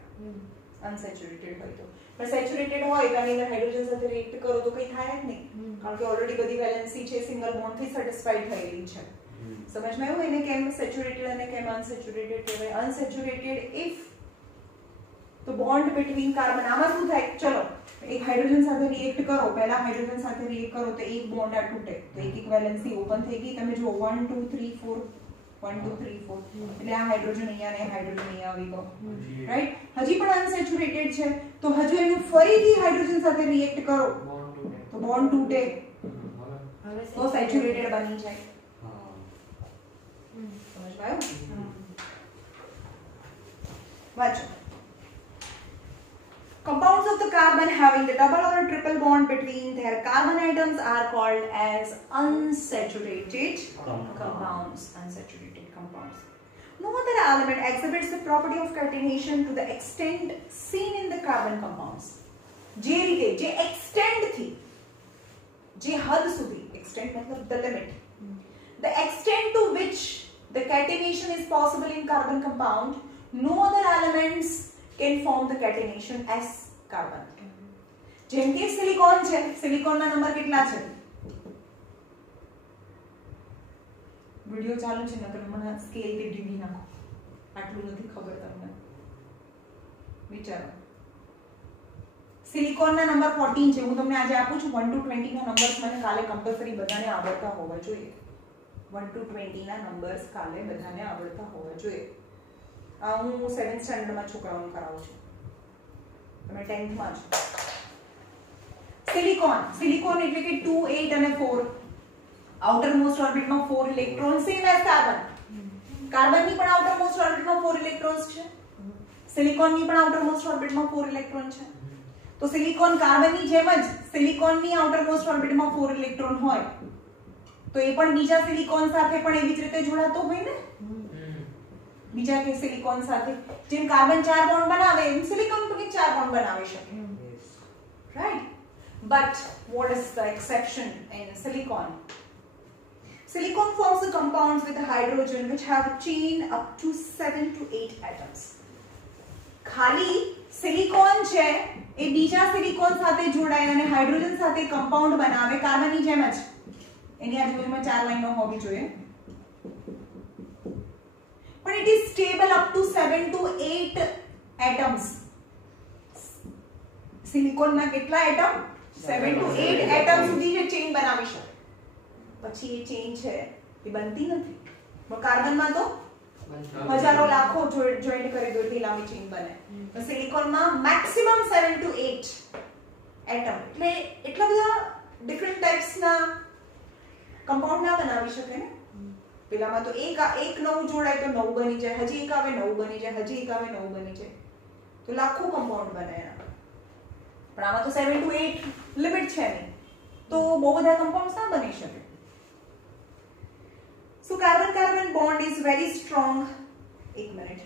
અનસેચ્યુરેટેડ હોય તો. પણ સેચ્યુરેટેડ હોય તો આની અંદર હાઇડ્રોજન સાથે રિએક્ટ કરો તો કંઈ થાય જ નહીં, કારણ કે ઓલરેડી બધી વેલેન્સી છે સિંગલ બોન્ડ થી સેટિસ્ફાઈડ થયેલી છે. સમજમાં આવ્યું? એને કેમ સેચ્યુરેટેડ અને કેમ અનસેચ્યુરેટેડ કહેવાય? અનસેચ્યુરેટેડ ઇફ તો બોન્ડ બિટવીન કાર્બન, આમાં શું થાય? ચલો એક હાઇડ્રોજન સાથે રિએક્ટ કરો, પહેલા હાઇડ્રોજન સાથે રિએક્ટ કરો તો એક બોન્ડ આ તૂટે, તો એક ઇક્વેલેન્સી ઓપન થઈ ગઈ. તમે જુઓ 1 2 3 4, 1 2 3 4, એટલે આ હાઇડ્રોજન અહીંયા અને હાઇડ્રોજન અહીંયા આવી ગયો, રાઈટ? હજી પણ અનસેચ્યુરેટેડ છે તો હજુ એનું ફરીથી હાઇડ્રોજન સાથે રિએક્ટ કરો તો બોન્ડ તૂટે, તો સેચ્યુરેટેડ બની જાય. સમજમાં આવ્યું? વાંચો. Compounds of the carbon having the double or a triple bond between their carbon atoms are called as unsaturated compounds. Unsaturated compounds. No other element exhibits the property of catenation to the extent seen in the carbon compounds. જે રીતે, જે extent થી, જે હદ સુધી, extent મતલબ the limit, the extent to which the catenation is possible in carbon compound, no other elements can form the catenation as carbon. જેમ કે સિલિકોન છે, સિલિકોનના નંબર કેટલા છે? વિડિયો ચાલુ છે નકર મને સ્કેલ કે ડીવી નાખો, આટલું નથી ખબર તમને. વિચારો, સિલિકોનના નંબર 14 છે. હું તમને આજે આપું છું 1 to 20 ના નંબર્સ મને કાલે કમ્પલસરી બધાને આવડતા હોવા જોઈએ. 1 to 20 ના નંબર્સ કાલે બધાને આવડતા હોવા જોઈએ. આ હું 7th સ્ટાન્ડર્ડમાં છોકરાઓને કરાવું છું, તમે 10th માં છો. સિલિકોન એટલે કે 2, 8 અને 4 આઉટર મોસ્ટ ઓર્બિટમાં 4 ઇલેક્ટ્રોન, સેમ એઝ કાર્બનની પણ આઉટર મોસ્ટ ઓર્બિટમાં 4 ઇલેક્ટ્રોન્સ છે, સિલિકોનની પણ આઉટર મોસ્ટ ઓર્બિટમાં 4 ઇલેક્ટ્રોન છે. તો સિલિકોન કાર્બનની જેમ જ સિલિકોનની આઉટર મોસ્ટ ઓર્બિટમાં 4 ઇલેક્ટ્રોન હોય તો એ પણ બીજા સિલિકોન સાથે પણ એવી જ રીતે જોડાતો હોય ને, બીજા કે સિલિકોન સાથે જેમ કાર્બન 4 બોન્ડ બનાવે એમ સિલિકોન પણ 4 બોન્ડ બનાવી શકે, right? But what is the exception in silicon? Silicon forms the compounds with the hydrogen which have a chain up to 7 to 8 atoms. ખાલી સિલિકોન છે એ બીજા સિલિકોન સાથે જોડાય અને હાઇડ્રોજન સાથે કમ્પાઉન્ડ બનાવે કાર્બનની જેમ જ. એની આજુબાજુમાં 4 લાઈનો હોવી જોઈએ. પણ it is stable up to 7 to 8 atoms. સિલિકોનના કેટલા એટમ? 7 to 8 એટમ સુધી જે ચેઇન બનાવી શકે. પછી એ ચેઇન છે એ બનતી નથી. પણ કાર્બનમાં તો હજારો લાખો જોઈન્ટ કરી દો એટલી લાંબી ચેઇન બને. તો સિલિકોનમાં મેક્સિમમ 7 to 8 એટમ, એટલે એટલા બધા ડિફરન્ટ ટાઇપ્સના કમ્પાઉન્ડ ના બનાવી શકે ને. પેલામાં તો એક નવું જોડાય તો 9 બની જાય, હજી એક આવે 9 બની જાય, હજી એક આવે 9 બની જાય, તો લાખો કમ્પાઉન્ડ બને એના. પણ આમાં તો 7 to 8 લિમિટ છે નહીં, તો બહુ બધા કમ્પાઉન્ડ્સ ના બની શકે. So carbon-carbon bond is very strong. एक minute.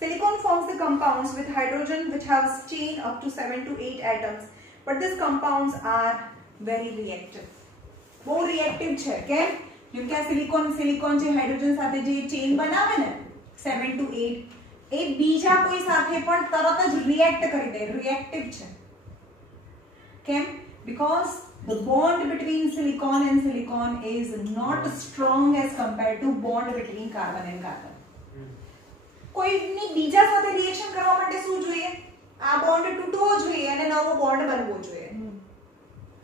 Silicon forms the compounds with hydrogen which have chain up to 7 to 8 atoms, but these compounds are very reactive. બહુ reactive છે કેમ? કેમ કે આ સિલિકોન જે હાઇડ્રોજન સાથે જે ચેઇન બનાવે ને 7 to 8 એ બીજા કોઈ સાથે પણ તરત જ રિએક્ટ કરી દે, રિએક્ટિવ છે. કેમ? Because the bond between silicon and silicon is not strong as compared to bond between carbon and carbon. કોઈની બીજા સાથે રિએક્શન કરવા માટે શું જોઈએ? આ બોન્ડ તૂટવો જોઈએ અને નવો બોન્ડ બનવો જોઈએ.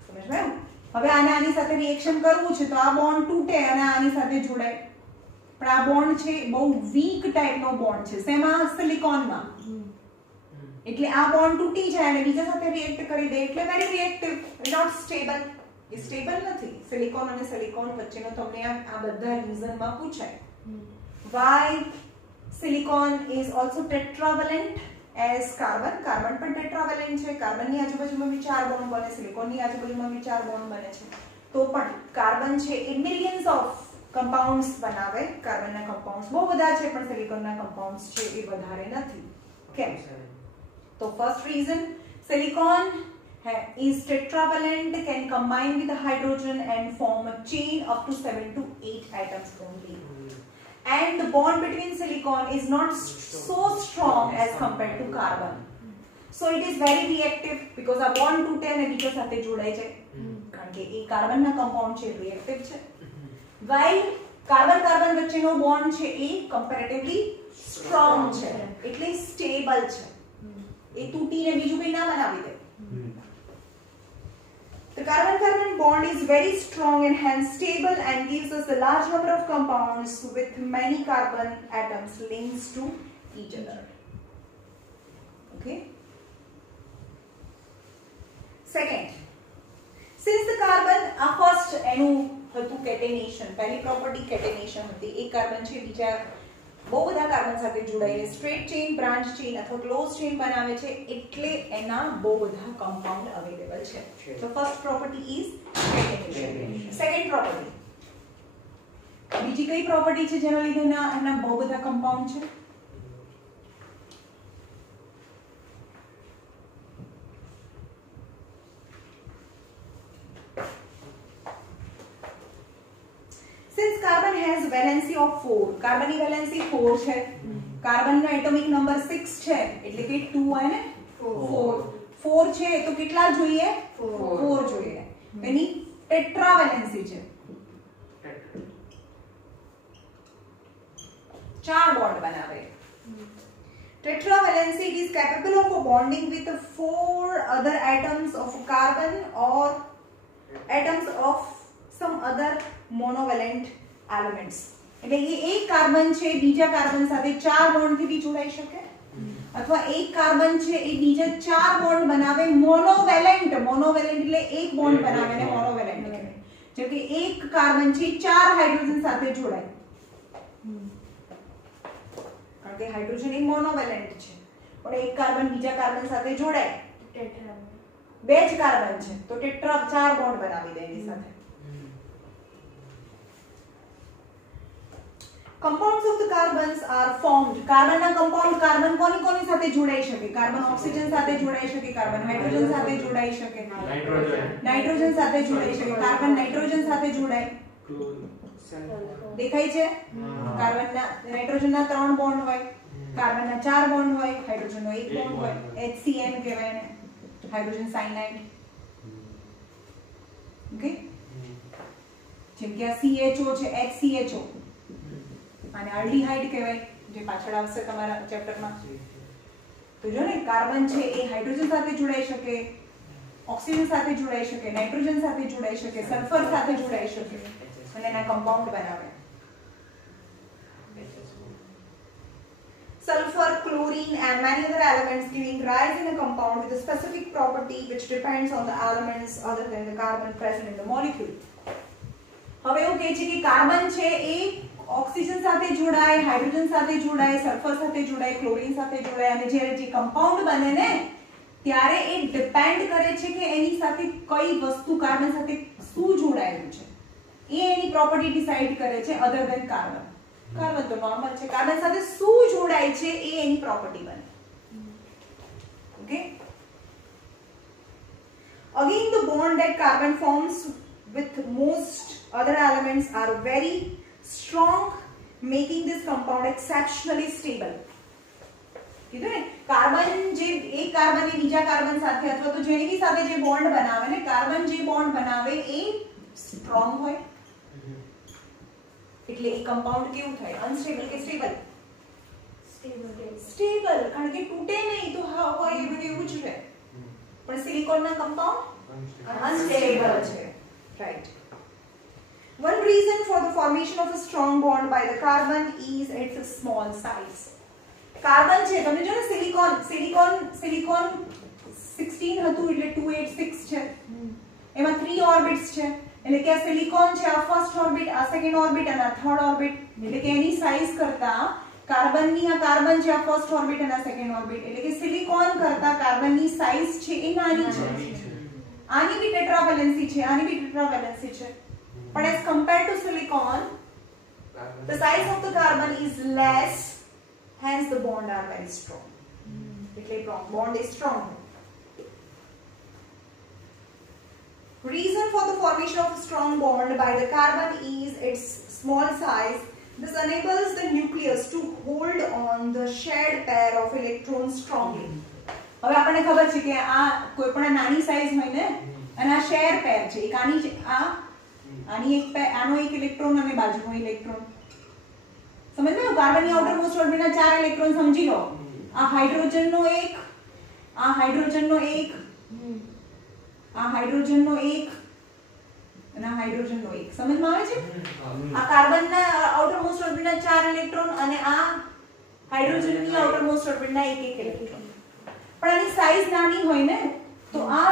સમજાયું? હવે આની સાથે રિએક્શન કરવું છે તો આ બોન્ડ તૂટે અને આની સાથે જોડાય. પણ આ બોન્ડ છે બહુ વીક ટાઈપનો બોન્ડ છે, શેમાં? સિલિકોનમાં. એટલે આ બોન્ડ તૂટી જાય અને બીજા સાથે રિએક્ટ કરી દે એટલે વેરી રિએક્ટિવ, નોટ સ્ટેબલ. એ સ્ટેબલ નથી. સિલિકોન અને સિલિકોન વચ્ચેનો તમને આ બધા રીઝનમાં પૂછાય. Why silicon is also tetravalent as carbon. Carbon પણ ટેટ્રાવેલેન્ટ છે. કાર્બનની આજુબાજુમાં બી 4 બોન્ડ બને, સિલિકોનની આજુબાજુમાં બી 4 બોન્ડ બને છે. તો પણ કાર્બન છે એ મિલિયન્સ ઓફ કમ્પાઉન્ડ્સ બનાવે. કાર્બનના કમ્પાઉન્ડ્સ બહુ બધા છે પણ સિલિકોનના કમ્પાઉન્ડ્સ છે એ વધારે નથી. કેમ? So first reason, silicon is tetravalent, can combine with the hydrogen and form a chain up to 7 to 8 atoms only. And the bond between silicon is not so strong as compared to carbon. So it is very reactive because a bond તૂટે અને બીજા સાથે જોડાઈ જાય. કારણ કે એ કાર્બનના compound છે reactive છે. while કાર્બન વચ્ચેનો બોન્ડ છે એ કમ્પેરેટિવલી સ્ટ્રોંગ છે એટલે સ્ટેબલ છે. એ તૂટીને બીજું કંઈ ના બનાવી દે. The carbon-carbon bond is very strong and hence stable and gives us a large number of compounds with many carbon atoms linked to each other. Okay. Second, since the carbon first એનું હતું catenation, પહેલી property catenation હતી. એક carbon છે બીજા બહુ બધા carbon સાથે જોડાઈને સ્ટ્રેટ ચેઇન, બ્રાન્ચ ચેઇન અથવા ક્લોઝ ચેઇન બનાવે છે એટલે એના બહુ બધા કમ્પાઉન્ડ અવેલેબલ છે. તો first property is catenation. Second property, બીજી કઈ પ્રોપર્ટી છે જેના લીધે એના બહુ બધા કમ્પાઉન્ડ છે? Since carbon has valency of 4, કાર્બનની valency 4 છે, કાર્બનનો એટોમિક નંબર 6 છે એટલે કે 2 હોય ને 4 છે તો કેટલા જોઈએ? 4 જોઈએ. એની ટેટ્રાવેલેન્સી છે, 4 બોન્ડ બનાવે. Tetravalency, it is capable of bonding with 4 other atoms of carbon or atoms of some other monovalent elements એટલે એ એક કાર્બન છે બીજા કાર્બન સાથે 4 બોન્ડ થી બી જોડાઈ શકે અથવા એક કાર્બન છે એ બીજા 4 બોન્ડ બનાવે મોનોવેલેન્ટ એટલે એક બોન્ડ બનાવે ને મોનોવેલેન્ટ કહેવાય જેમ કે એક કાર્બન છે 4 હાઇડ્રોજન સાથે જોડાય કારણ કે હાઇડ્રોજન એક મોનોવેલેન્ટ છે પણ એક કાર્બન બીજા કાર્બન સાથે જોડાય ટેટ્રા બે જ કાર્બન છે તો ટેટ્રા 4 બોન્ડ બનાવી દે એની સાથે compounds of the carbons are formed carbon ના કમ્પાઉન્ડ કાર્બન કોની સાથે જોડાઈ શકે કાર્બન ઓક્સિજન સાથે જોડાઈ શકે કાર્બન હાઇડ્રોજન સાથે જોડાઈ શકે નાઇટ્રોજન સાથે જોડાઈ શકે કાર્બન નાઇટ્રોજન સાથે જોડાય દેખાય છે કાર્બન ના નાઇટ્રોજન ના 3 બોન્ડ હોય કાર્બન ના 4 બોન્ડ હોય હાઇડ્રોજન નો 1 બોન્ડ હોય HCN કહેવાય ને હાઇડ્રોજન સાયનાઇડ ઓકે જેમ કે આ CHO છે HCHO અને આલ્ડીહાઇડ કહેવાય જે પાછળ આવશે તમારા ચેપ્ટરમાં તો જો ને કાર્બન છે એ હાઇડ્રોજન સાથે જોડાઈ શકે ઓક્સિજન સાથે જોડાઈ શકે નાઇટ્રોજન સાથે જોડાઈ શકે સલ્ફર સાથે જોડાઈ શકે અને એના કમ્પાઉન્ડ બનાવે sulfur chlorine and many other elements giving rise in a compound with a specific property which depends on the elements other than the carbon present in the molecule હવે એવું કહે છે કે કાર્બન છે એ ઓક્સિજન સાથે જોડાય hydrogen સાથે જોડાય સલ્ફર સાથે જોડાય ક્લોરીન સાથે જોડાય અને જ્યારે જે કમ્પાઉન્ડ બને ને ત્યારે એ ડિપેન્ડ કરે છે કે એની સાથે કઈ વસ્તુ કાર્બન સાથે શું જોડાયેલું છે એ એની પ્રોપર્ટી ડિસાઈડ કરે છે અધર ધેન કાર્બન કાર્બન તો નોર્મલ છે કાર્બન સાથે શું જોડાય છે એ એની પ્રોપર્ટી બને okay again the bond that carbon forms with most other elements are very strong making this compound exceptionally stable કીધું ને કાર્બન જે એક કાર્બન એ બીજા કાર્બન સાથે અથવા તો જેની સાથે જે બોન્ડ બનાવે ને કાર્બન જે બોન્ડ બનાવે એ સ્ટ્રોંગ હોય એટલે એ કમ્પાઉન્ડ કેવું થાય અનસ્ટેબલ કે સ્ટેબલ સ્ટેબલ કારણ કે તૂટે નહીં તો હા હોય એ બધું એવું જ રહે પણ સિલિકોન ના કમ્પાઉન્ડ અનસ્ટેબલ છે right One reason for the formation of a strong bond by the carbon is its small size. Carbon છે તમને જો ને સિલિકોન 16 હતું એટલે 286 છે એમાં 3 ઓર્બિટ્સ છે એટલે કે આ સિલિકોન છે આ ફર્સ્ટ ઓર્બિટ આ સેકન્ડ ઓર્બિટ અને આ થર્ડ ઓર્બિટ એટલે કે એની સાઈઝ કરતા કાર્બનની આ કાર્બન છે આ ફર્સ્ટ ઓર્બિટ અને આ સેકન્ડ ઓર્બિટ એટલે કે સિલિકોન કરતા કાર્બનની સાઈઝ છે એ નાની છે આની બી ટેટ્રાવેલેન્સી છે આની બી ટેટ્રાવેલેન્સી છે but as compared to silicon the size of the carbon is less hence the bond are very strong એટલે bond is strong reason for the formation of a strong bond by the carbon is its small size this enables the nucleus to hold on the shared pair of electrons strongly હવે આપણને ખબર છે કે આ કોઈ પણ નાની size હોય ને અને આ શેર પેર છે એક આની આની એક આનો એક ઇલેક્ટ્રોન અને બાજુનો ઇલેક્ટ્રોન સમજ્યો કાર્બનની આઉટર મોસ્ટ ઓર્બિટના 4 ઇલેક્ટ્રોન સમજી લો આ હાઇડ્રોજનનો એક આ હાઇડ્રોજનનો એક આ હાઇડ્રોજનનો એક અને આ હાઇડ્રોજનનો એક સમજમાં આવે છે આ કાર્બનના આઉટર મોસ્ટ ઓર્બિટના 4 ઇલેક્ટ્રોન અને આ હાઇડ્રોજનની આઉટર મોસ્ટ ઓર્બિટના એક ઇલેક્ટ્રોન પણ આની સાઈઝ નાની હોય ને તો આ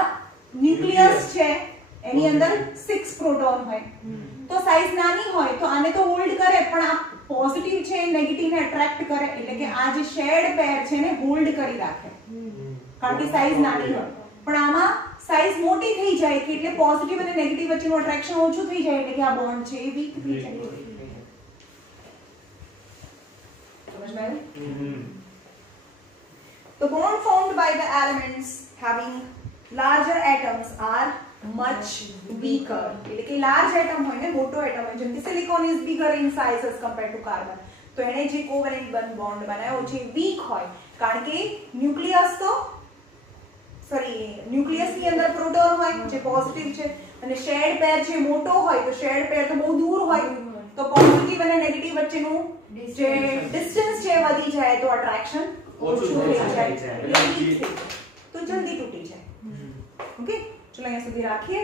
ન્યુક્લિયસ છે એની અંદર 6 પ્રોટોન હોય તો સાઈઝ નાની હોય તો આને તો હોલ્ડ કરે પણ આ પોઝિટિવ છે નેગેટિવ ને અટ્રેક્ટ કરે એટલે કે આ જે શેર્ડ પેર છે ને હોલ્ડ કરી રાખે કારણ કે સાઈઝ નાની હોય પણ આમાં સાઈઝ મોટી થઈ જાય કે એટલે પોઝિટિવ અને નેગેટિવ વચ્ચેનું અટ્રેક્શન ઓછું થઈ જાય એટલે કે આ બોન્ડ છે એ વીક થઈ જાય સમજ ભાઈ The bond formed by the elements having larger atoms are much weaker એટલે કે લાર્જ એટમ હોય ને મોટો એટમ હોય જેમ કે silicon is bigger in size as compared two carbon તો એને જે કોવેલેન્ટ બોન્ડ બનાવ્યો છે વીક હોય કારણ કે ન્યુક્લિયસ ની અંદર પ્રોટોન હોય જે પોઝિટિવ છે અને શેર્ડ પેર છે મોટો હોય તો શેર્ડ પેર તો બહુ દૂર હોય તો પોઝિટિવ અને નેગેટિવ વચ્ચેનું જે ડિસ્ટન્સ છે વધી જાય તો અટ્રેક્શન ઓછું થઈ જાય તો જલ્દી તૂટી જાય ઓકે ચલો અહીંયા સુધી રાખીએ